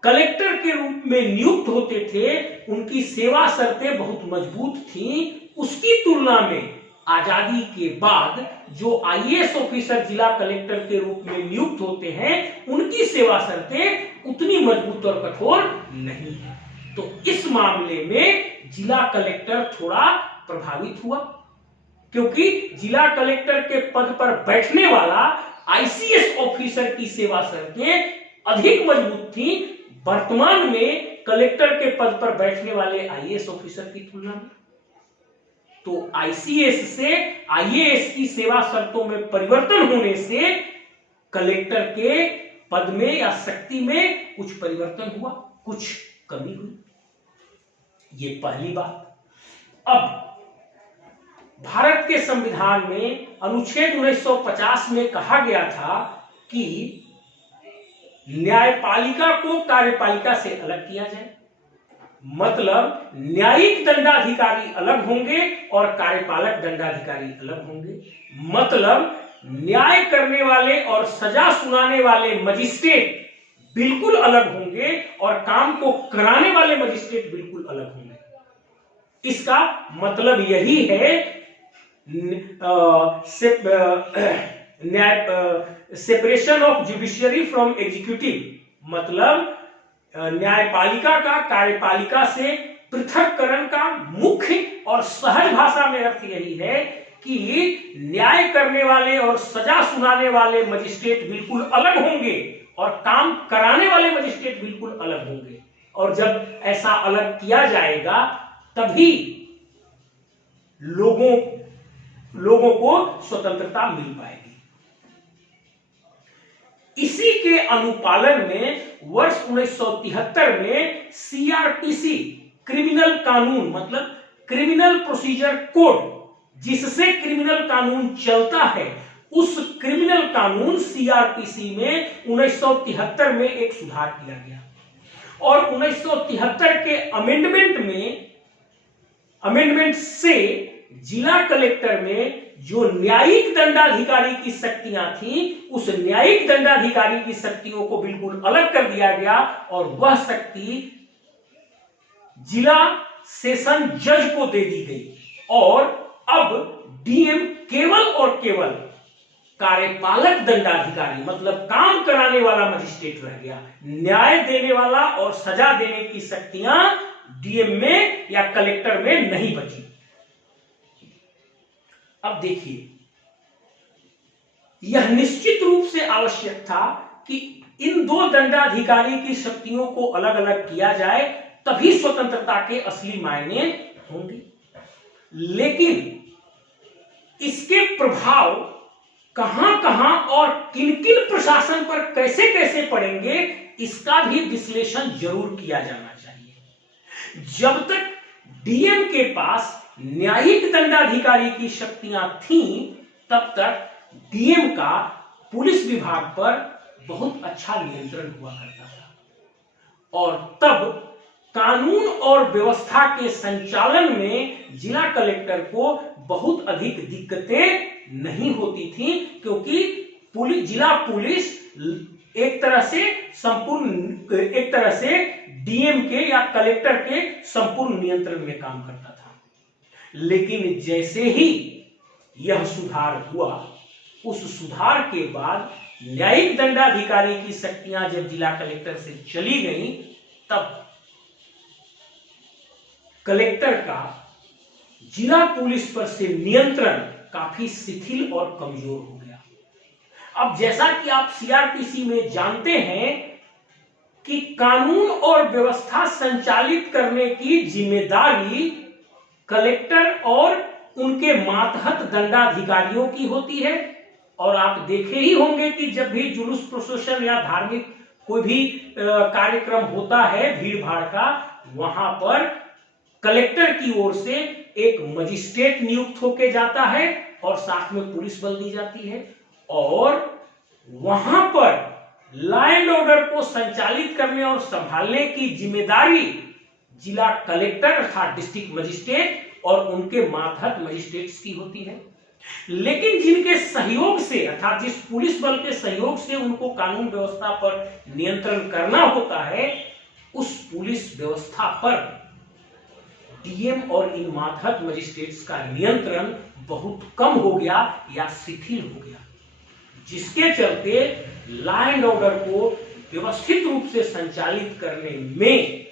कलेक्टर के रूप में नियुक्त होते थे उनकी सेवा शर्तें बहुत मजबूत थीं। उसकी तुलना में आजादी के बाद जो आईएएस ऑफिसर जिला कलेक्टर के रूप में नियुक्त होते हैं उनकी सेवा शर्तें उतनी मजबूत और कठोर नहीं है। तो इस मामले में जिला कलेक्टर थोड़ा प्रभावित हुआ क्योंकि जिला कलेक्टर के पद पर बैठने वाला आईसीएस ऑफिसर की सेवा शर्तें अधिक मजबूत थी वर्तमान में कलेक्टर के पद पर बैठने वाले आईएएस ऑफिसर की तुलना में। तो आईसीएस से आईएएस की सेवा शर्तों में परिवर्तन होने से कलेक्टर के पद में या शक्ति में कुछ परिवर्तन हुआ, कुछ कमी हुई। ये पहली बात। अब भारत के संविधान में अनुच्छेद 1950 में कहा गया था कि न्यायपालिका को कार्यपालिका से अलग किया जाए, मतलब न्यायिक दंडाधिकारी अलग होंगे और कार्यपालक दंडाधिकारी अलग होंगे। मतलब न्याय करने वाले और सजा सुनाने वाले मजिस्ट्रेट बिल्कुल अलग होंगे और काम को कराने वाले मजिस्ट्रेट बिल्कुल अलग होंगे। इसका मतलब यही है separation of judiciary from executive, मतलब न्यायपालिका का कार्यपालिका से पृथककरण का मुख्य और सहज भाषा में अर्थ यही है कि न्याय करने वाले और सजा सुनाने वाले मजिस्ट्रेट बिल्कुल अलग होंगे और काम कराने वाले मजिस्ट्रेट बिल्कुल अलग होंगे। और जब ऐसा अलग किया जाएगा तभी लोगों को स्वतंत्रता मिल पाएगी। इसी के अनुपालन में वर्ष 1973 में सीआरपीसी क्रिमिनल कानून, मतलब क्रिमिनल प्रोसीजर कोड, जिससे क्रिमिनल कानून चलता है, उस क्रिमिनल कानून सीआरपीसी में 1973 में एक सुधार किया गया और 1973 के अमेंडमेंट से जिला कलेक्टर में जो न्यायिक दंडाधिकारी की शक्तियां थी उस न्यायिक दंडाधिकारी की शक्तियों को बिल्कुल अलग कर दिया गया और वह शक्ति जिला सेशन जज को दे दी गई और अब डीएम केवल और केवल कार्यपालक दंडाधिकारी, मतलब काम कराने वाला मजिस्ट्रेट रह गया। न्याय देने वाला और सजा देने की शक्तियां डीएम में या कलेक्टर में नहीं बची। अब देखिए, यह निश्चित रूप से आवश्यक था कि इन दो दंडाधिकारी की शक्तियों को अलग अलग किया जाए, तभी स्वतंत्रता के असली मायने होंगे। लेकिन इसके प्रभाव कहां कहां और किन किन प्रशासन पर कैसे कैसे पड़ेंगे, इसका भी विश्लेषण जरूर किया जाना चाहिए। जब तक डीएम के पास न्यायिक दंडाधिकारी की शक्तियां थीं, तब तक डीएम का पुलिस विभाग पर बहुत अच्छा नियंत्रण हुआ करता था और तब कानून और व्यवस्था के संचालन में जिला कलेक्टर को बहुत अधिक दिक्कतें नहीं होती थीं, क्योंकि जिला पुलिस एक तरह से डीएम के या कलेक्टर के संपूर्ण नियंत्रण में काम करता था। लेकिन जैसे ही यह सुधार हुआ, उस सुधार के बाद न्यायिक दंडाधिकारी की शक्तियां जब जिला कलेक्टर से चली गई, तब कलेक्टर का जिला पुलिस पर से नियंत्रण काफी शिथिल और कमजोर हो गया। अब जैसा कि आप सीआरपीसी में जानते हैं कि कानून और व्यवस्था संचालित करने की जिम्मेदारी कलेक्टर और उनके मातहत दंडाधिकारियों की होती है। और आप देखे ही होंगे कि जब भी जुलूस प्रोसेशन या धार्मिक कोई भी कार्यक्रम होता है भीड़ भाड़ का, वहां पर कलेक्टर की ओर से एक मजिस्ट्रेट नियुक्त होकर जाता है और साथ में पुलिस बल दी जाती है, और वहां पर लॉ एंड ऑर्डर को संचालित करने और संभालने की जिम्मेदारी जिला कलेक्टर अर्थात डिस्ट्रिक्ट मजिस्ट्रेट और उनके मातहत मजिस्ट्रेट्स की होती है। लेकिन जिनके सहयोग से अर्थात जिस पुलिस बल के सहयोग से उनको कानून व्यवस्था पर नियंत्रण करना होता है, उस पुलिस व्यवस्था पर डीएम और इन मातहत मजिस्ट्रेट्स का नियंत्रण बहुत कम हो गया या शिथिल हो गया, जिसके चलते लॉ एंड ऑर्डर को व्यवस्थित रूप से संचालित करने में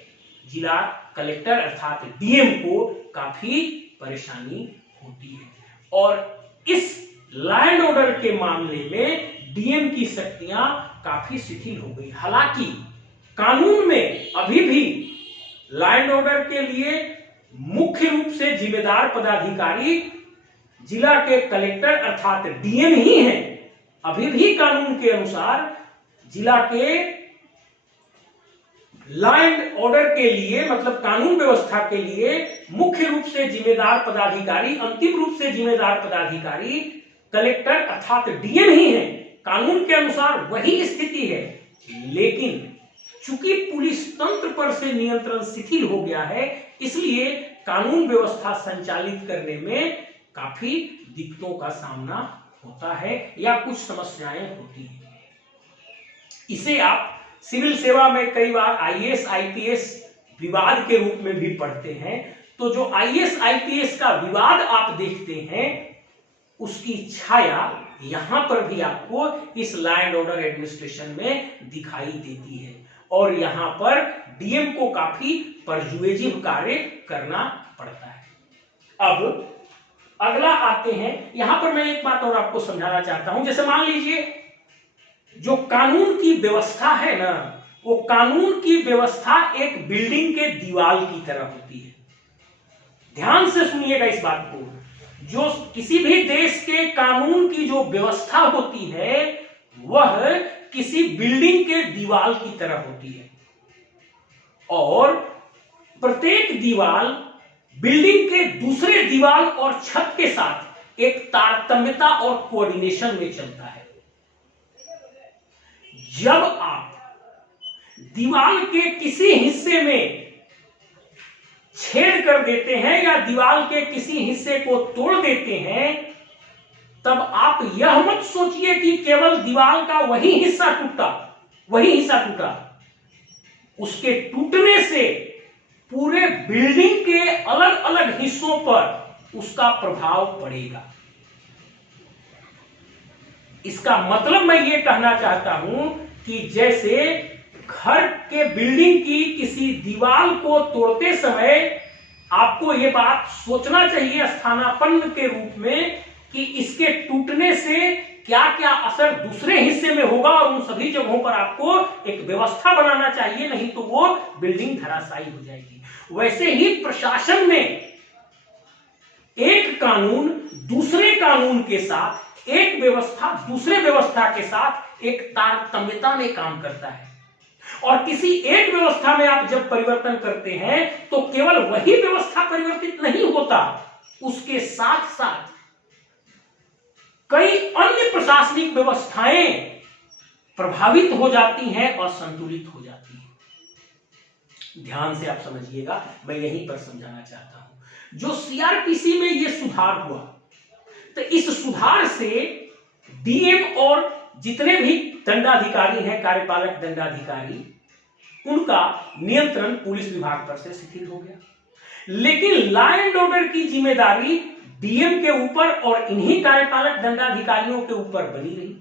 जिला कलेक्टर अर्थात डीएम को काफी परेशानी होती है। और इस लॉ एंड ऑर्डर के मामले में डीएम की शक्तियां काफी शिथिल हो गई। हालांकि कानून में अभी भी लॉ एंड ऑर्डर के लिए मुख्य रूप से जिम्मेदार पदाधिकारी जिला के कलेक्टर अर्थात डीएम ही हैं। अभी भी कानून के अनुसार जिला के लॉ एंड ऑर्डर के लिए मतलब कानून व्यवस्था के लिए मुख्य रूप से जिम्मेदार पदाधिकारी, अंतिम रूप से जिम्मेदार पदाधिकारी कलेक्टर अर्थात डीएम ही हैं। कानून के अनुसार वही स्थिति है। लेकिन चूंकि पुलिस तंत्र पर से नियंत्रण शिथिल हो गया है, इसलिए कानून व्यवस्था संचालित करने में काफी दिक्कतों का सामना होता है या कुछ समस्याएं होती हैं। इसे आप सिविल सेवा में कई बार आईएएस आईपीएस विवाद के रूप में भी पढ़ते हैं। तो जो आईएएस आईपीएस का विवाद आप देखते हैं, उसकी छाया यहां पर भी आपको इस लॉ एंड ऑर्डर एडमिनिस्ट्रेशन में दिखाई देती है, और यहां पर डीएम को काफी परजुएजिव कार्य करना पड़ता है। अब अगला आते हैं, यहां पर मैं एक बात और आपको समझाना चाहता हूं। जैसे मान लीजिए जो कानून की व्यवस्था है ना, वो कानून की व्यवस्था एक बिल्डिंग के दीवार की तरह होती है। ध्यान से सुनिएगा इस बात को। जो किसी भी देश के कानून की जो व्यवस्था होती है, वह किसी बिल्डिंग के दीवार की तरह होती है, और प्रत्येक दीवार बिल्डिंग के दूसरे दीवार और छत के साथ एक तारतम्यता और कोऑर्डिनेशन में चलता है। जब आप दीवार के किसी हिस्से में छेद कर देते हैं या दीवार के किसी हिस्से को तोड़ देते हैं, तब आप यह मत सोचिए कि केवल दीवार का वही हिस्सा टूटा। उसके टूटने से पूरे बिल्डिंग के अलग अलग हिस्सों पर उसका प्रभाव पड़ेगा। इसका मतलब मैं ये कहना चाहता हूं कि जैसे घर के बिल्डिंग की किसी दीवार को तोड़ते समय आपको यह बात सोचना चाहिए स्थानापन्न के रूप में कि इसके टूटने से क्या क्या असर दूसरे हिस्से में होगा, और उन सभी जगहों पर आपको एक व्यवस्था बनाना चाहिए, नहीं तो वो बिल्डिंग धराशायी हो जाएगी। वैसे ही प्रशासन में एक कानून दूसरे कानून के साथ, एक व्यवस्था दूसरे व्यवस्था के साथ एक तारतम्यता में काम करता है, और किसी एक व्यवस्था में आप जब परिवर्तन करते हैं तो केवल वही व्यवस्था परिवर्तित नहीं होता, उसके साथ साथ कई अन्य प्रशासनिक व्यवस्थाएं प्रभावित हो जाती हैं और संतुलित हो जाती हैं। ध्यान से आप समझिएगा, मैं यहीं पर समझाना चाहता हूं। जो सीआरपीसी में यह सुधार हुआ, तो इस सुधार से डीएम और जितने भी दंडाधिकारी हैं, कार्यपालक दंडाधिकारी, उनका नियंत्रण पुलिस विभाग पर से शिथिल हो गया। लेकिन लॉ एंड ऑर्डर की जिम्मेदारी डीएम के ऊपर और इन्हीं कार्यपालक दंडाधिकारियों के ऊपर बनी रही।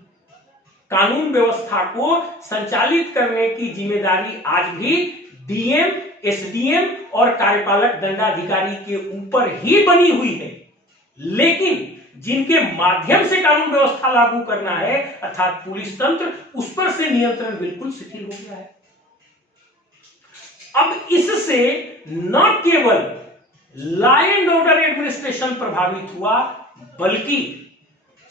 कानून व्यवस्था को संचालित करने की जिम्मेदारी आज भी डीएम, एसडीएम और कार्यपालक दंडाधिकारी के ऊपर ही बनी हुई है। लेकिन जिनके माध्यम से कानून व्यवस्था लागू करना है अर्थात पुलिस तंत्र, उस पर से नियंत्रण बिल्कुल शिथिल हो गया है। अब इससे न केवल लॉ एंड ऑर्डर एडमिनिस्ट्रेशन प्रभावित हुआ, बल्कि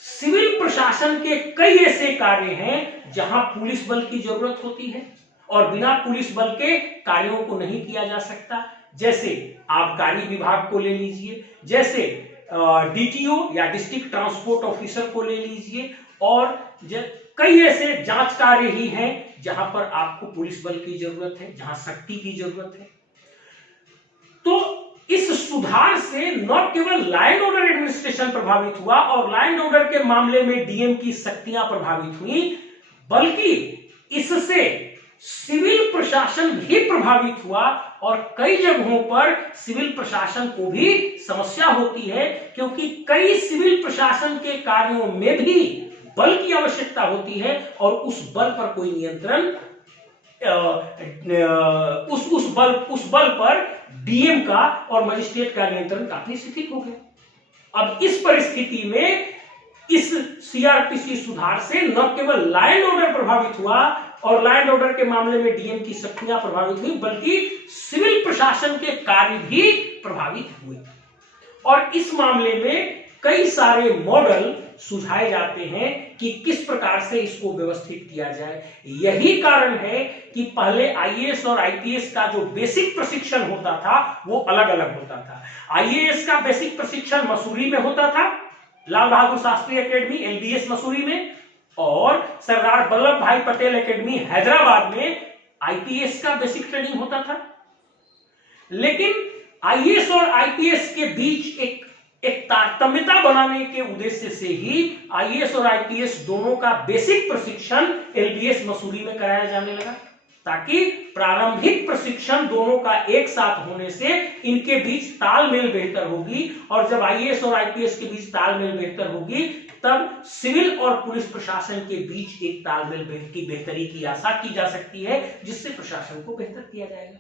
सिविल प्रशासन के कई ऐसे कार्य हैं जहां पुलिस बल की जरूरत होती है और बिना पुलिस बल के कार्यों को नहीं किया जा सकता। जैसे आबकारी विभाग को ले लीजिए, जैसे डीटीओ या डिस्ट्रिक्ट ट्रांसपोर्ट ऑफिसर को ले लीजिए, और कई ऐसे जांच कार्य ही हैं जहां पर आपको पुलिस बल की जरूरत है, जहां शक्ति की जरूरत है। तो इस सुधार से न केवल लॉ एंड ऑर्डर एडमिनिस्ट्रेशन प्रभावित हुआ और लॉ एंड ऑर्डर के मामले में डीएम की शक्तियां प्रभावित हुई, बल्कि इससे सिविल प्रशासन भी प्रभावित हुआ और कई जगहों पर सिविल प्रशासन को भी समस्या होती है, क्योंकि कई सिविल प्रशासन के कार्यों में भी बल की आवश्यकता होती है और उस बल पर कोई नियंत्रण, उस बल पर डीएम का और मजिस्ट्रेट का नियंत्रण काफी शिथिल हो गया। अब इस परिस्थिति में इस सीआरपीसी सुधार से न केवल लॉ एंड ऑर्डर प्रभावित हुआ और लॉ एंड ऑर्डर के मामले में डीएम की शक्तियां प्रभावित हुई, बल्कि सिविल प्रशासन के कार्य भी प्रभावित हुए। और इस मामले में कई सारे मॉडल सुझाए जाते हैं कि किस प्रकार से इसको व्यवस्थित किया जाए। यही कारण है कि पहले आईएएस और आईपीएस का जो बेसिक प्रशिक्षण होता था वो अलग अलग होता था। आईएएस का बेसिक प्रशिक्षण मसूरी में होता था, लाल बहादुर शास्त्री एकेडमी एलबीएस मसूरी में, और सरदार वल्लभ भाई पटेल एकेडमी हैदराबाद में आईपीएस का बेसिक ट्रेनिंग होता था। लेकिन आईएएस और आईपीएस के बीच एक तारतम्यता बनाने के उद्देश्य से ही आईएएस और आईपीएस दोनों का बेसिक प्रशिक्षण एलबीएस मसूरी में कराया जाने लगा, ताकि प्रारंभिक प्रशिक्षण दोनों का एक साथ होने से इनके बीच तालमेल बेहतर होगी, और जब आईएएस और आईपीएस के बीच तालमेल बेहतर होगी तब सिविल और पुलिस प्रशासन के बीच एक तालमेल की बेहतरी की आशा की जा सकती है, जिससे प्रशासन को बेहतर किया जाएगा।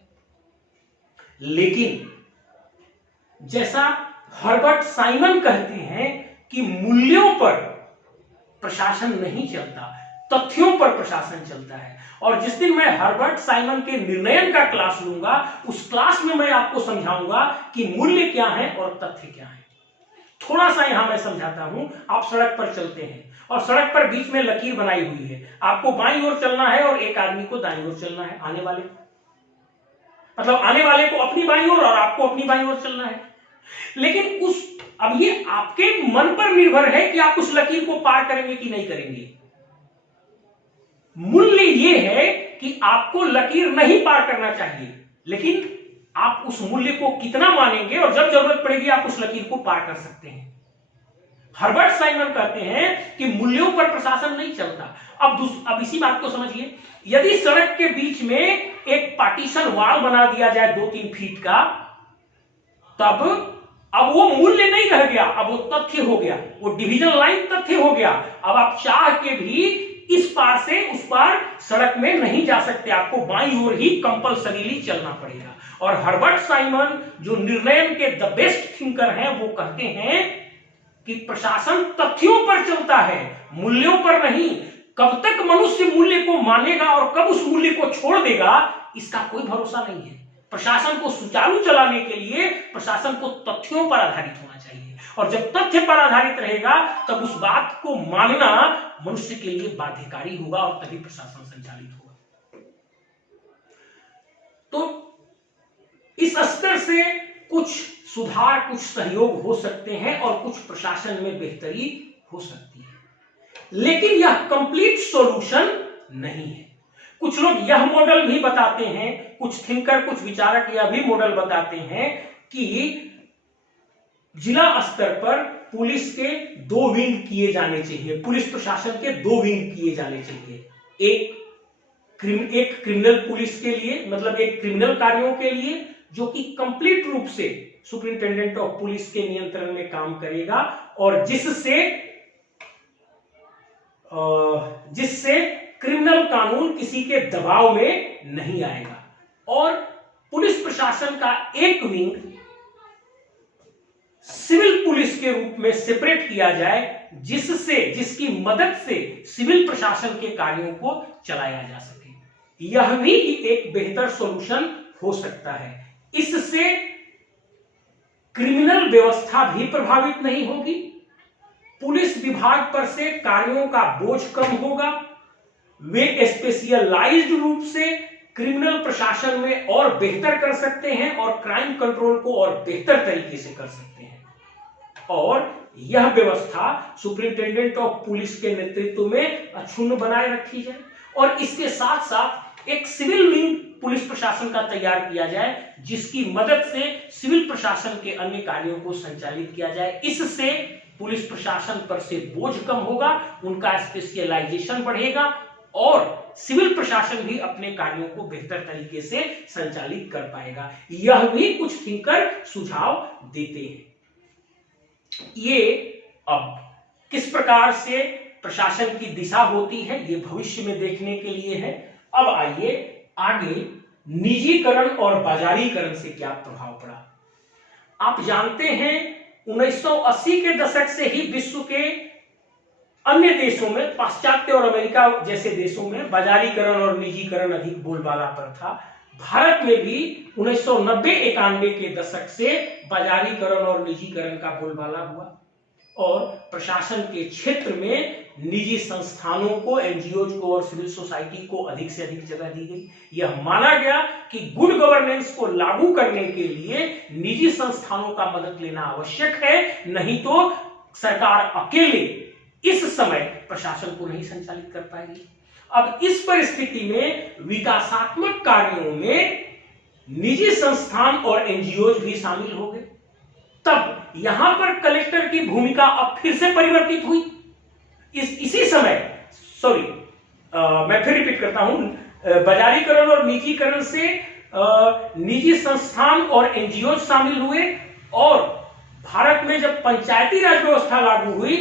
लेकिन जैसा हर्बर्ट साइमन कहते हैं कि मूल्यों पर प्रशासन नहीं चलता, तथ्यों पर प्रशासन चलता है। और जिस दिन मैं हर्बर्ट साइमन के निर्णयन का क्लास लूंगा, उस क्लास में मैं आपको समझाऊंगा कि मूल्य क्या है और तथ्य क्या है। थोड़ा सा यहां मैं समझाता हूं। आप सड़क पर चलते हैं और सड़क पर बीच में लकीर बनाई हुई है, आपको बाईं ओर चलना है और एक आदमी को दाईं ओर चलना है। आने वाले को अपनी बाईं ओर और आपको अपनी बाईं ओर चलना है। लेकिन अब ये आपके मन पर निर्भर है कि आप उस लकीर को पार करेंगे कि नहीं करेंगे। मूल्य ये है कि आपको लकीर नहीं पार करना चाहिए, लेकिन आप उस मूल्य को कितना मानेंगे और जब जरूरत पड़ेगी आप उस लकीर को पार कर सकते हैं। हर्बर्ट साइमन कहते हैं कि मूल्यों पर प्रशासन नहीं चलता। अब इसी बात को समझिए, यदि सड़क के बीच में एक पार्टीशन वॉल बना दिया जाए 2-3 फीट का, तब अब वो मूल्य नहीं रह गया, अब वो तथ्य हो गया, वो डिवीजन लाइन तथ्य हो गया। अब आप चाह के भी इस पार से उस पार सड़क में नहीं जा सकते, आपको बाईं ओर ही कंपल्सरीली चलना पड़ेगा। और हर्बर्ट साइमन जो निर्णय के द बेस्ट थिंकर हैं, वो कहते हैं कि प्रशासन तथ्यों पर चलता है, मूल्यों पर नहीं। कब तक मनुष्य मूल्य को मानेगा और कब उस मूल्य को छोड़ देगा, इसका कोई भरोसा नहीं है। प्रशासन को सुचारू चलाने के लिए प्रशासन को तथ्यों पर आधारित होना चाहिए, और जब तथ्य पर आधारित रहेगा तब उस बात को मानना मनुष्य के लिए बाध्यकारी होगा और तभी प्रशासन संचालित होगा। तो इस स्तर से कुछ सुधार, कुछ सहयोग हो सकते हैं और कुछ प्रशासन में बेहतरी हो सकती है, लेकिन यह कंप्लीट सॉल्यूशन नहीं है। कुछ लोग यह मॉडल भी बताते हैं, कुछ थिंकर, कुछ विचारक यह भी मॉडल बताते हैं कि जिला स्तर पर पुलिस के 2 विंग किए जाने चाहिए, पुलिस प्रशासन के 2 विंग किए जाने चाहिए। एक क्रिमिनल पुलिस के लिए, मतलब एक क्रिमिनल कार्यों के लिए, जो कि कंप्लीट रूप से सुपरिंटेंडेंट ऑफ पुलिस के नियंत्रण में काम करेगा और जिससे जिससे क्रिमिनल कानून किसी के दबाव में नहीं आएगा। और पुलिस प्रशासन का एक विंग सिविल पुलिस के रूप में सेपरेट किया जाए, जिसकी मदद से सिविल प्रशासन के कार्यों को चलाया जा सके। यह भी एक बेहतर सॉल्यूशन हो सकता है। इससे क्रिमिनल व्यवस्था भी प्रभावित नहीं होगी, पुलिस विभाग पर से कार्यों का बोझ कम होगा, वे स्पेशलाइज्ड रूप से क्रिमिनल प्रशासन में और बेहतर कर सकते हैं और क्राइम कंट्रोल को और बेहतर तरीके से कर सकते हैं। और यह व्यवस्था सुपरिंटेंडेंट ऑफ पुलिस के नेतृत्व में अक्षुण्ण बनाए रखी जाए और इसके साथ साथ एक सिविल विंग पुलिस प्रशासन का तैयार किया जाए, जिसकी मदद से सिविल प्रशासन के अन्य कार्यों को संचालित किया जाए। इससे पुलिस प्रशासन पर से बोझ कम होगा, उनका स्पेशलाइजेशन बढ़ेगा और सिविल प्रशासन भी अपने कार्यों को बेहतर तरीके से संचालित कर पाएगा। यह भी कुछ थिंकर सुझाव देते हैं। ये अब किस प्रकार से प्रशासन की दिशा होती है, ये भविष्य में देखने के लिए है। अब आइए आगे निजीकरण और बाजारीकरण से क्या प्रभाव पड़ा। आप जानते हैं 1980 के दशक से ही विश्व के अन्य देशों में, पाश्चात्य और अमेरिका जैसे देशों में बाजारीकरण और निजीकरण अधिक बोलबाला पर था। भारत में भी 1990-91 के दशक से बाजारीकरण और निजीकरण का बोलबाला हुआ और प्रशासन के क्षेत्र में निजी संस्थानों को, एनजीओज को और सिविल सोसाइटी को अधिक से अधिक जगह दी गई। यह माना गया कि गुड गवर्नेंस को लागू करने के लिए निजी संस्थानों का मदद लेना आवश्यक है, नहीं तो सरकार अकेले इस समय प्रशासन को नहीं संचालित कर पाएगी। अब इस परिस्थिति में विकासात्मक कार्यों में निजी संस्थान और एनजीओज भी शामिल हो गए। तब यहां पर कलेक्टर की भूमिका अब फिर से परिवर्तित हुई। इसी समय मैं फिर रिपीट करता हूं, बाजारीकरण और निजीकरण से निजी संस्थान और एनजीओ शामिल हुए और भारत में जब पंचायती राज व्यवस्था लागू हुई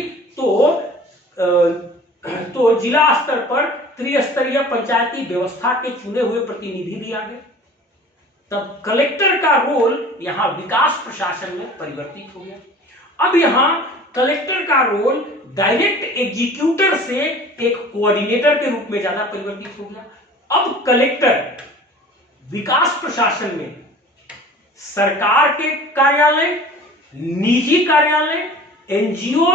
तो जिला स्तर पर त्रिस्तरीय पंचायती व्यवस्था के चुने हुए प्रतिनिधि भी आ गए। तब कलेक्टर का रोल यहां विकास प्रशासन में परिवर्तित हो गया। अब यहां कलेक्टर का रोल डायरेक्ट एग्जीक्यूटर से एक कोऑर्डिनेटर के रूप में ज्यादा परिवर्तित हो गया। अब कलेक्टर विकास प्रशासन में सरकार के कार्यालय, निजी कार्यालय, एनजीओ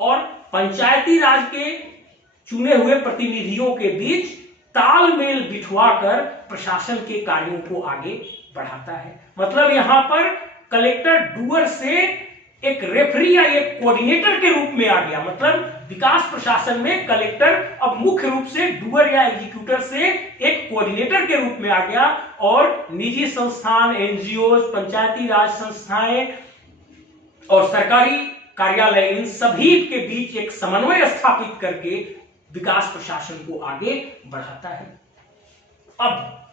और पंचायती राज के चुने हुए प्रतिनिधियों के बीच तालमेल बिठवाकर प्रशासन के कार्यों को आगे बढ़ाता है। मतलब यहां पर कलेक्टर डूअर से एक रेफरी या एक कोऑर्डिनेटर के रूप में आ गया। मतलब विकास प्रशासन में कलेक्टर अब मुख्य रूप से डूअर या एग्जीक्यूटर से एक कोऑर्डिनेटर के रूप में आ गया और निजी संस्थान, एनजीओ, पंचायती राज संस्थाएं और सरकारी कार्यालय, इन सभी के बीच एक समन्वय स्थापित करके विकास प्रशासन को आगे बढ़ाता है। अब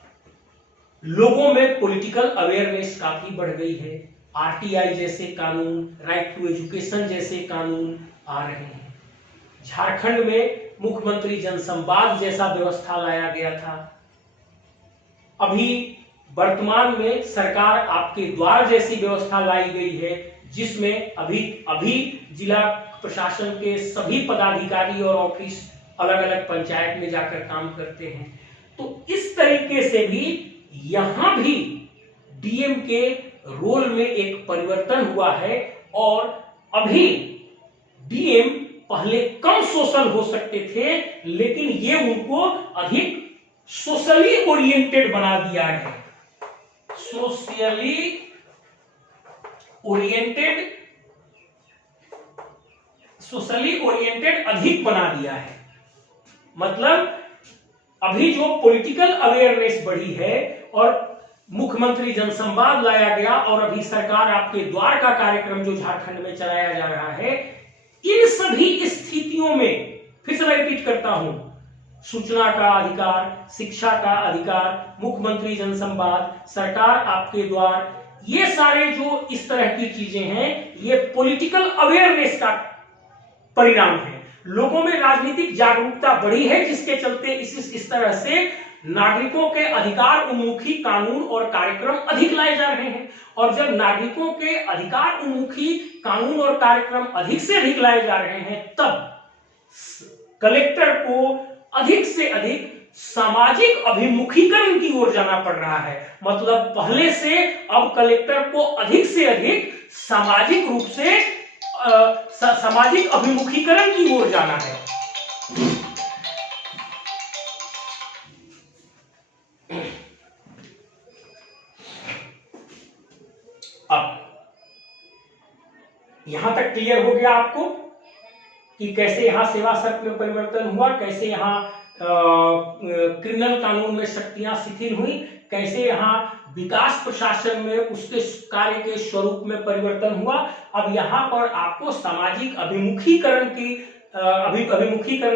लोगों में पॉलिटिकल अवेयरनेस काफी बढ़ गई है। आरटीआई जैसे कानून, राइट टू एजुकेशन जैसे कानून आ रहे हैं। झारखंड में मुख्यमंत्री जनसंवाद जैसा व्यवस्था लाया गया था। अभी वर्तमान में सरकार आपके द्वार जैसी व्यवस्था लाई गई है, जिसमें अभी जिला प्रशासन के सभी पदाधिकारी और ऑफिस अलग अलग पंचायत में जाकर काम करते हैं। तो इस तरीके से भी यहां भी डीएम के रोल में एक परिवर्तन हुआ है और अभी डीएम पहले कम सोशल हो सकते थे, लेकिन ये उनको अधिक सोशली ओरिएंटेड बना दिया है। सोशली ओरिएंटेड अधिक बना दिया है। मतलब अभी जो पॉलिटिकल अवेयरनेस बढ़ी है और मुख्यमंत्री जनसंवाद लाया गया और अभी सरकार आपके द्वार का कार्यक्रम जो झारखंड में चलाया जा रहा है, इन सभी स्थितियों में फिर से मैं रिपीट करता हूं, सूचना का अधिकार, शिक्षा का अधिकार, मुख्यमंत्री जनसंवाद, सरकार आपके द्वार, ये सारे जो इस तरह की चीजें हैं, ये पॉलिटिकल अवेयरनेस का परिणाम है। लोगों में राजनीतिक जागरूकता बढ़ी है, जिसके चलते इस तरह से नागरिकों के अधिकार उन्मुखी कानून और कार्यक्रम अधिक लाए जा रहे हैं। और जब नागरिकों के अधिकार उन्मुखी कानून और कार्यक्रम अधिक से अधिक लाए जा रहे हैं, तब कलेक्टर को अधिक से अधिक सामाजिक अभिमुखीकरण की ओर जाना पड़ रहा है। मतलब पहले से अब कलेक्टर को अधिक से अधिक सामाजिक रूप से सामाजिक अभिमुखीकरण की ओर जाना है। अब यहां तक क्लियर हो गया आपको कि कैसे यहां सेवा शर्त में परिवर्तन हुआ, कैसे यहां क्रिमिनल कानून में शक्तियां शिथिल हुई, कैसे यहां विकास प्रशासन में उसके कार्य के स्वरूप में परिवर्तन हुआ। अब यहां पर आपको सामाजिक अभिमुखीकरण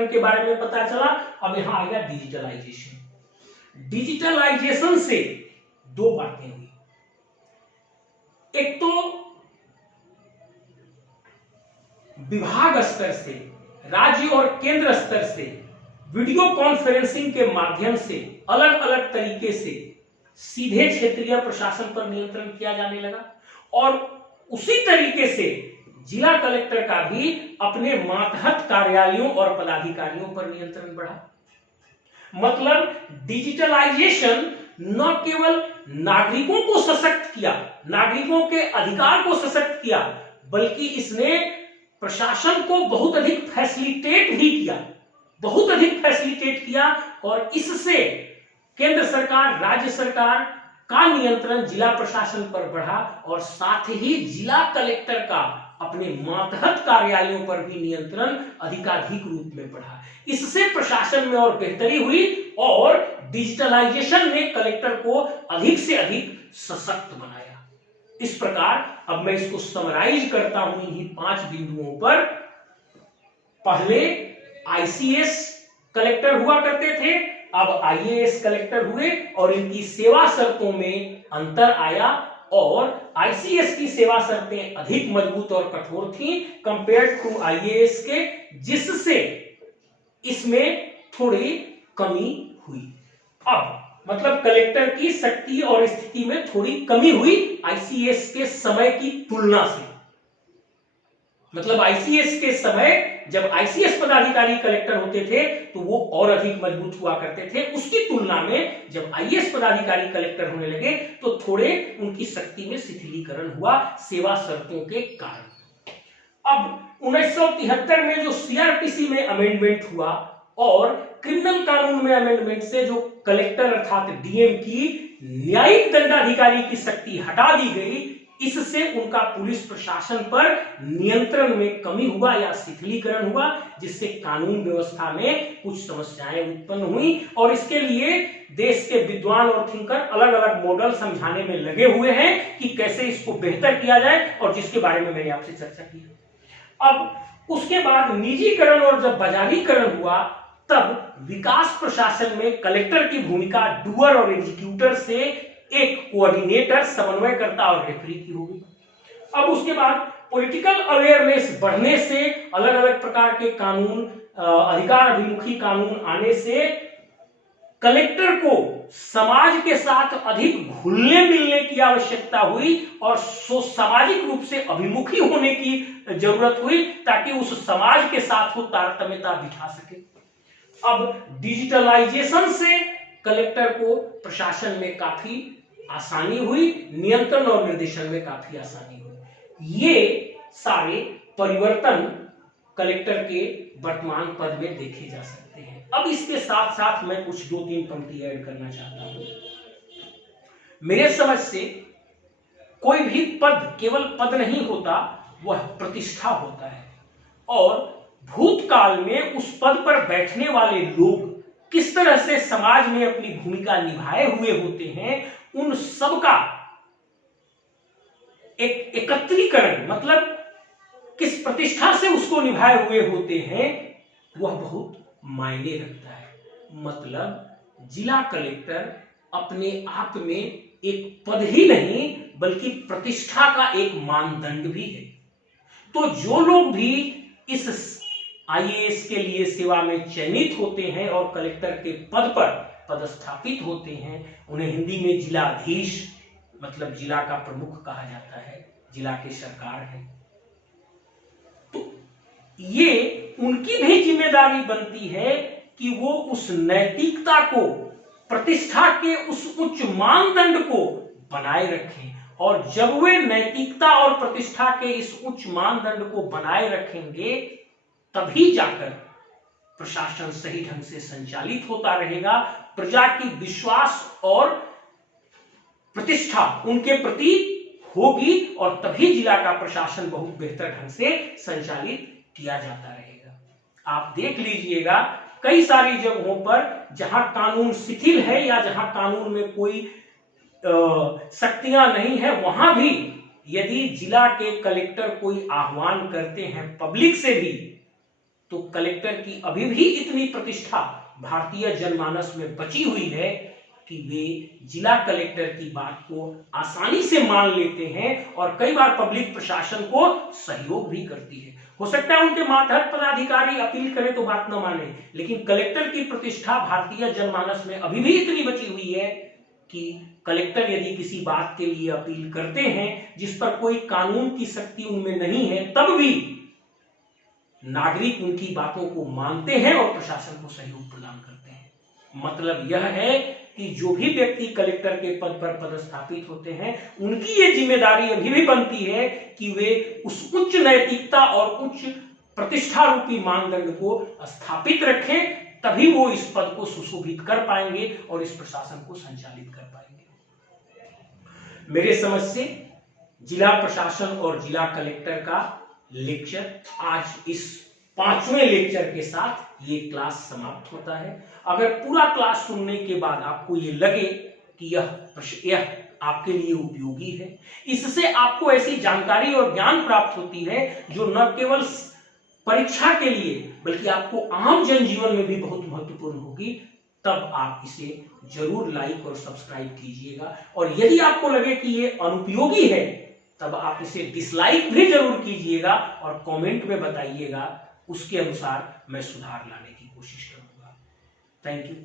के बारे में पता चला। अब यहां आ गया डिजिटलाइजेशन। डिजिटलाइजेशन से दो बातें हुई। एक तो विभाग स्तर से, राज्य और केंद्र स्तर से वीडियो कॉन्फ्रेंसिंग के माध्यम से अलग अलग तरीके से सीधे क्षेत्रीय प्रशासन पर नियंत्रण किया जाने लगा। और उसी तरीके से जिला कलेक्टर का भी अपने मातहत कार्यालयों और पदाधिकारियों पर नियंत्रण बढ़ा। मतलब डिजिटलाइजेशन न केवल नागरिकों को सशक्त किया, नागरिकों के अधिकार को सशक्त किया, बल्कि इसने प्रशासन को बहुत अधिक फैसिलिटेट भी किया, बहुत अधिक फैसिलिटेट किया। और इससे केंद्र सरकार, राज्य सरकार का नियंत्रण जिला प्रशासन पर बढ़ा और साथ ही जिला कलेक्टर का अपने मातहत कार्यालयों पर भी नियंत्रण अधिकाधिक रूप में बढ़ा। इससे प्रशासन में और बेहतरी हुई और डिजिटलाइजेशन ने कलेक्टर को अधिक से अधिक सशक्त बनाया। इस प्रकार अब मैं इसको समराइज करता हूं इन्हीं 5 बिंदुओं पर। पहले आईसीएस कलेक्टर हुआ करते थे, अब आईएएस कलेक्टर हुए और इनकी सेवा शर्तों में अंतर आया और आईसीएस की सेवा शर्तें अधिक मजबूत और कठोर थीं कंपेयर्ड टू आईएएस के, जिससे इसमें थोड़ी कमी हुई। अब मतलब कलेक्टर की शक्ति और स्थिति में थोड़ी कमी हुई आईसीएस के समय की तुलना से। मतलब आईसीएस के समय जब आईसीएस पदाधिकारी कलेक्टर होते थे तो वो और अधिक मजबूत हुआ करते थे, उसकी तुलना में जब आईएएस पदाधिकारी कलेक्टर होने लगे तो थोड़े उनकी शक्ति में शिथिलीकरण हुआ सेवा शर्तों के कारण। अब 1973 में जो सीआरपीसी में अमेंडमेंट हुआ और क्रिमिनल कानून में अमेंडमेंट से जो कलेक्टर अर्थात डीएम की न्यायिक दंडाधिकारी की शक्ति हटा दी गई, इससे उनका पुलिस प्रशासन पर नियंत्रण में कमी हुआ या शिथिलीकरण हुआ, जिससे कानून व्यवस्था में कुछ समस्याएं उत्पन्न हुई। और इसके लिए देश के विद्वान और थिंकर अलग अलग मॉडल समझाने में लगे हुए हैं कि कैसे इसको बेहतर किया जाए, और जिसके बारे में मैंने आपसे चर्चा की। अब उसके बाद निजीकरण और जब बाजारीकरण हुआ तब विकास प्रशासन में कलेक्टर की भूमिका डूअर और एग्जीक्यूटर से एक कोऑर्डिनेटर, समन्वयकर्ता और रेफरी की होगी। अब उसके बाद पॉलिटिकल अवेयरनेस बढ़ने से, अलग अलग प्रकार के कानून, अधिकार अभिमुखी कानून आने से कलेक्टर को समाज के साथ अधिक घुलने मिलने की आवश्यकता हुई और सामाजिक रूप से अभिमुखी होने की जरूरत हुई ताकि उस समाज के साथ वो तारतम्यता बिठा सके। अब डिजिटलाइजेशन से कलेक्टर को प्रशासन में काफी आसानी हुई, नियंत्रण और निर्देशन में काफी आसानी हुई। ये सारे परिवर्तन कलेक्टर के वर्तमान पद में देखे जा सकते हैं। अब इसके साथ साथ मैं कुछ 2-3 पंक्ति ऐड करना चाहता हूं। मेरे समझ से कोई भी पद केवल पद नहीं होता, वह प्रतिष्ठा होता है। और भूतकाल में उस पद पर बैठने वाले लोग किस तरह से समाज में अपनी भूमिका निभाए हुए होते हैं, उन सबका एक एकत्रीकरण, मतलब किस प्रतिष्ठा से उसको निभाए हुए होते हैं, वह बहुत मायने रखता है। मतलब जिला कलेक्टर अपने आप में एक पद ही नहीं बल्कि प्रतिष्ठा का एक मानदंड भी है। तो जो लोग भी इस आईएएस के लिए सेवा में चयनित होते हैं और कलेक्टर के पद पर पदस्थापित होते हैं, उन्हें हिंदी में जिलाधीश मतलब जिला का प्रमुख कहा जाता है, जिला के सरकार है। तो ये उनकी भी जिम्मेदारी बनती है कि वो उस नैतिकता को, प्रतिष्ठा के उस उच्च मानदंड को बनाए रखें, और जब वे नैतिकता और प्रतिष्ठा के इस उच्च मानदंड को बनाए रखेंगे तभी जाकर प्रशासन सही ढंग से संचालित होता रहेगा, प्रजा की विश्वास और प्रतिष्ठा उनके प्रति होगी, और तभी जिला का प्रशासन बहुत बेहतर ढंग से संचालित किया जाता रहेगा। आप देख लीजिएगा कई सारी जगहों पर जहां कानून शिथिल है या जहां कानून में कोई शक्तियां नहीं है, वहां भी यदि जिला के कलेक्टर कोई आह्वान करते हैं पब्लिक से भी, तो कलेक्टर की अभी भी इतनी प्रतिष्ठा भारतीय जनमानस में बची हुई है कि वे जिला कलेक्टर की बात को आसानी से मान लेते हैं, और कई बार पब्लिक प्रशासन को सहयोग भी करती है। हो सकता है उनके मातहत पदाधिकारी अपील करें तो बात न माने, लेकिन कलेक्टर की प्रतिष्ठा भारतीय जनमानस में अभी भी इतनी बची हुई है कि कलेक्टर यदि किसी बात के लिए अपील करते हैं जिस पर कोई कानून की शक्ति उनमें नहीं है, तब भी नागरिक उनकी बातों को मानते हैं और प्रशासन को सहयोग प्रदान करते हैं। मतलब यह है कि जो भी व्यक्ति कलेक्टर के पद पर पदस्थापित होते हैं, उनकी ये जिम्मेदारी अभी भी बनती है कि वे उस उच्च नैतिकता और उच्च प्रतिष्ठा रूपी मानदंड को स्थापित रखें, तभी वो इस पद को सुशोभित कर पाएंगे और इस प्रशासन को संचालित कर पाएंगे। मेरे समझ से जिला प्रशासन और जिला कलेक्टर का लेक्चर आज इस 5वें लेक्चर के साथ ये क्लास समाप्त होता है। अगर पूरा क्लास सुनने के बाद आपको ये लगे कि यह आपके लिए उपयोगी है, इससे आपको ऐसी जानकारी और ज्ञान प्राप्त होती है जो न केवल परीक्षा के लिए बल्कि आपको आम जनजीवन में भी बहुत महत्वपूर्ण होगी, तब आप इसे जरूर लाइक और सब्सक्राइब कीजिएगा। और यदि आपको लगे कि ये अनुपयोगी है, तब आप इसे डिसलाइक भी जरूर कीजिएगा और कमेंट में बताइएगा, उसके अनुसार मैं सुधार लाने की कोशिश करूंगा। Thank you.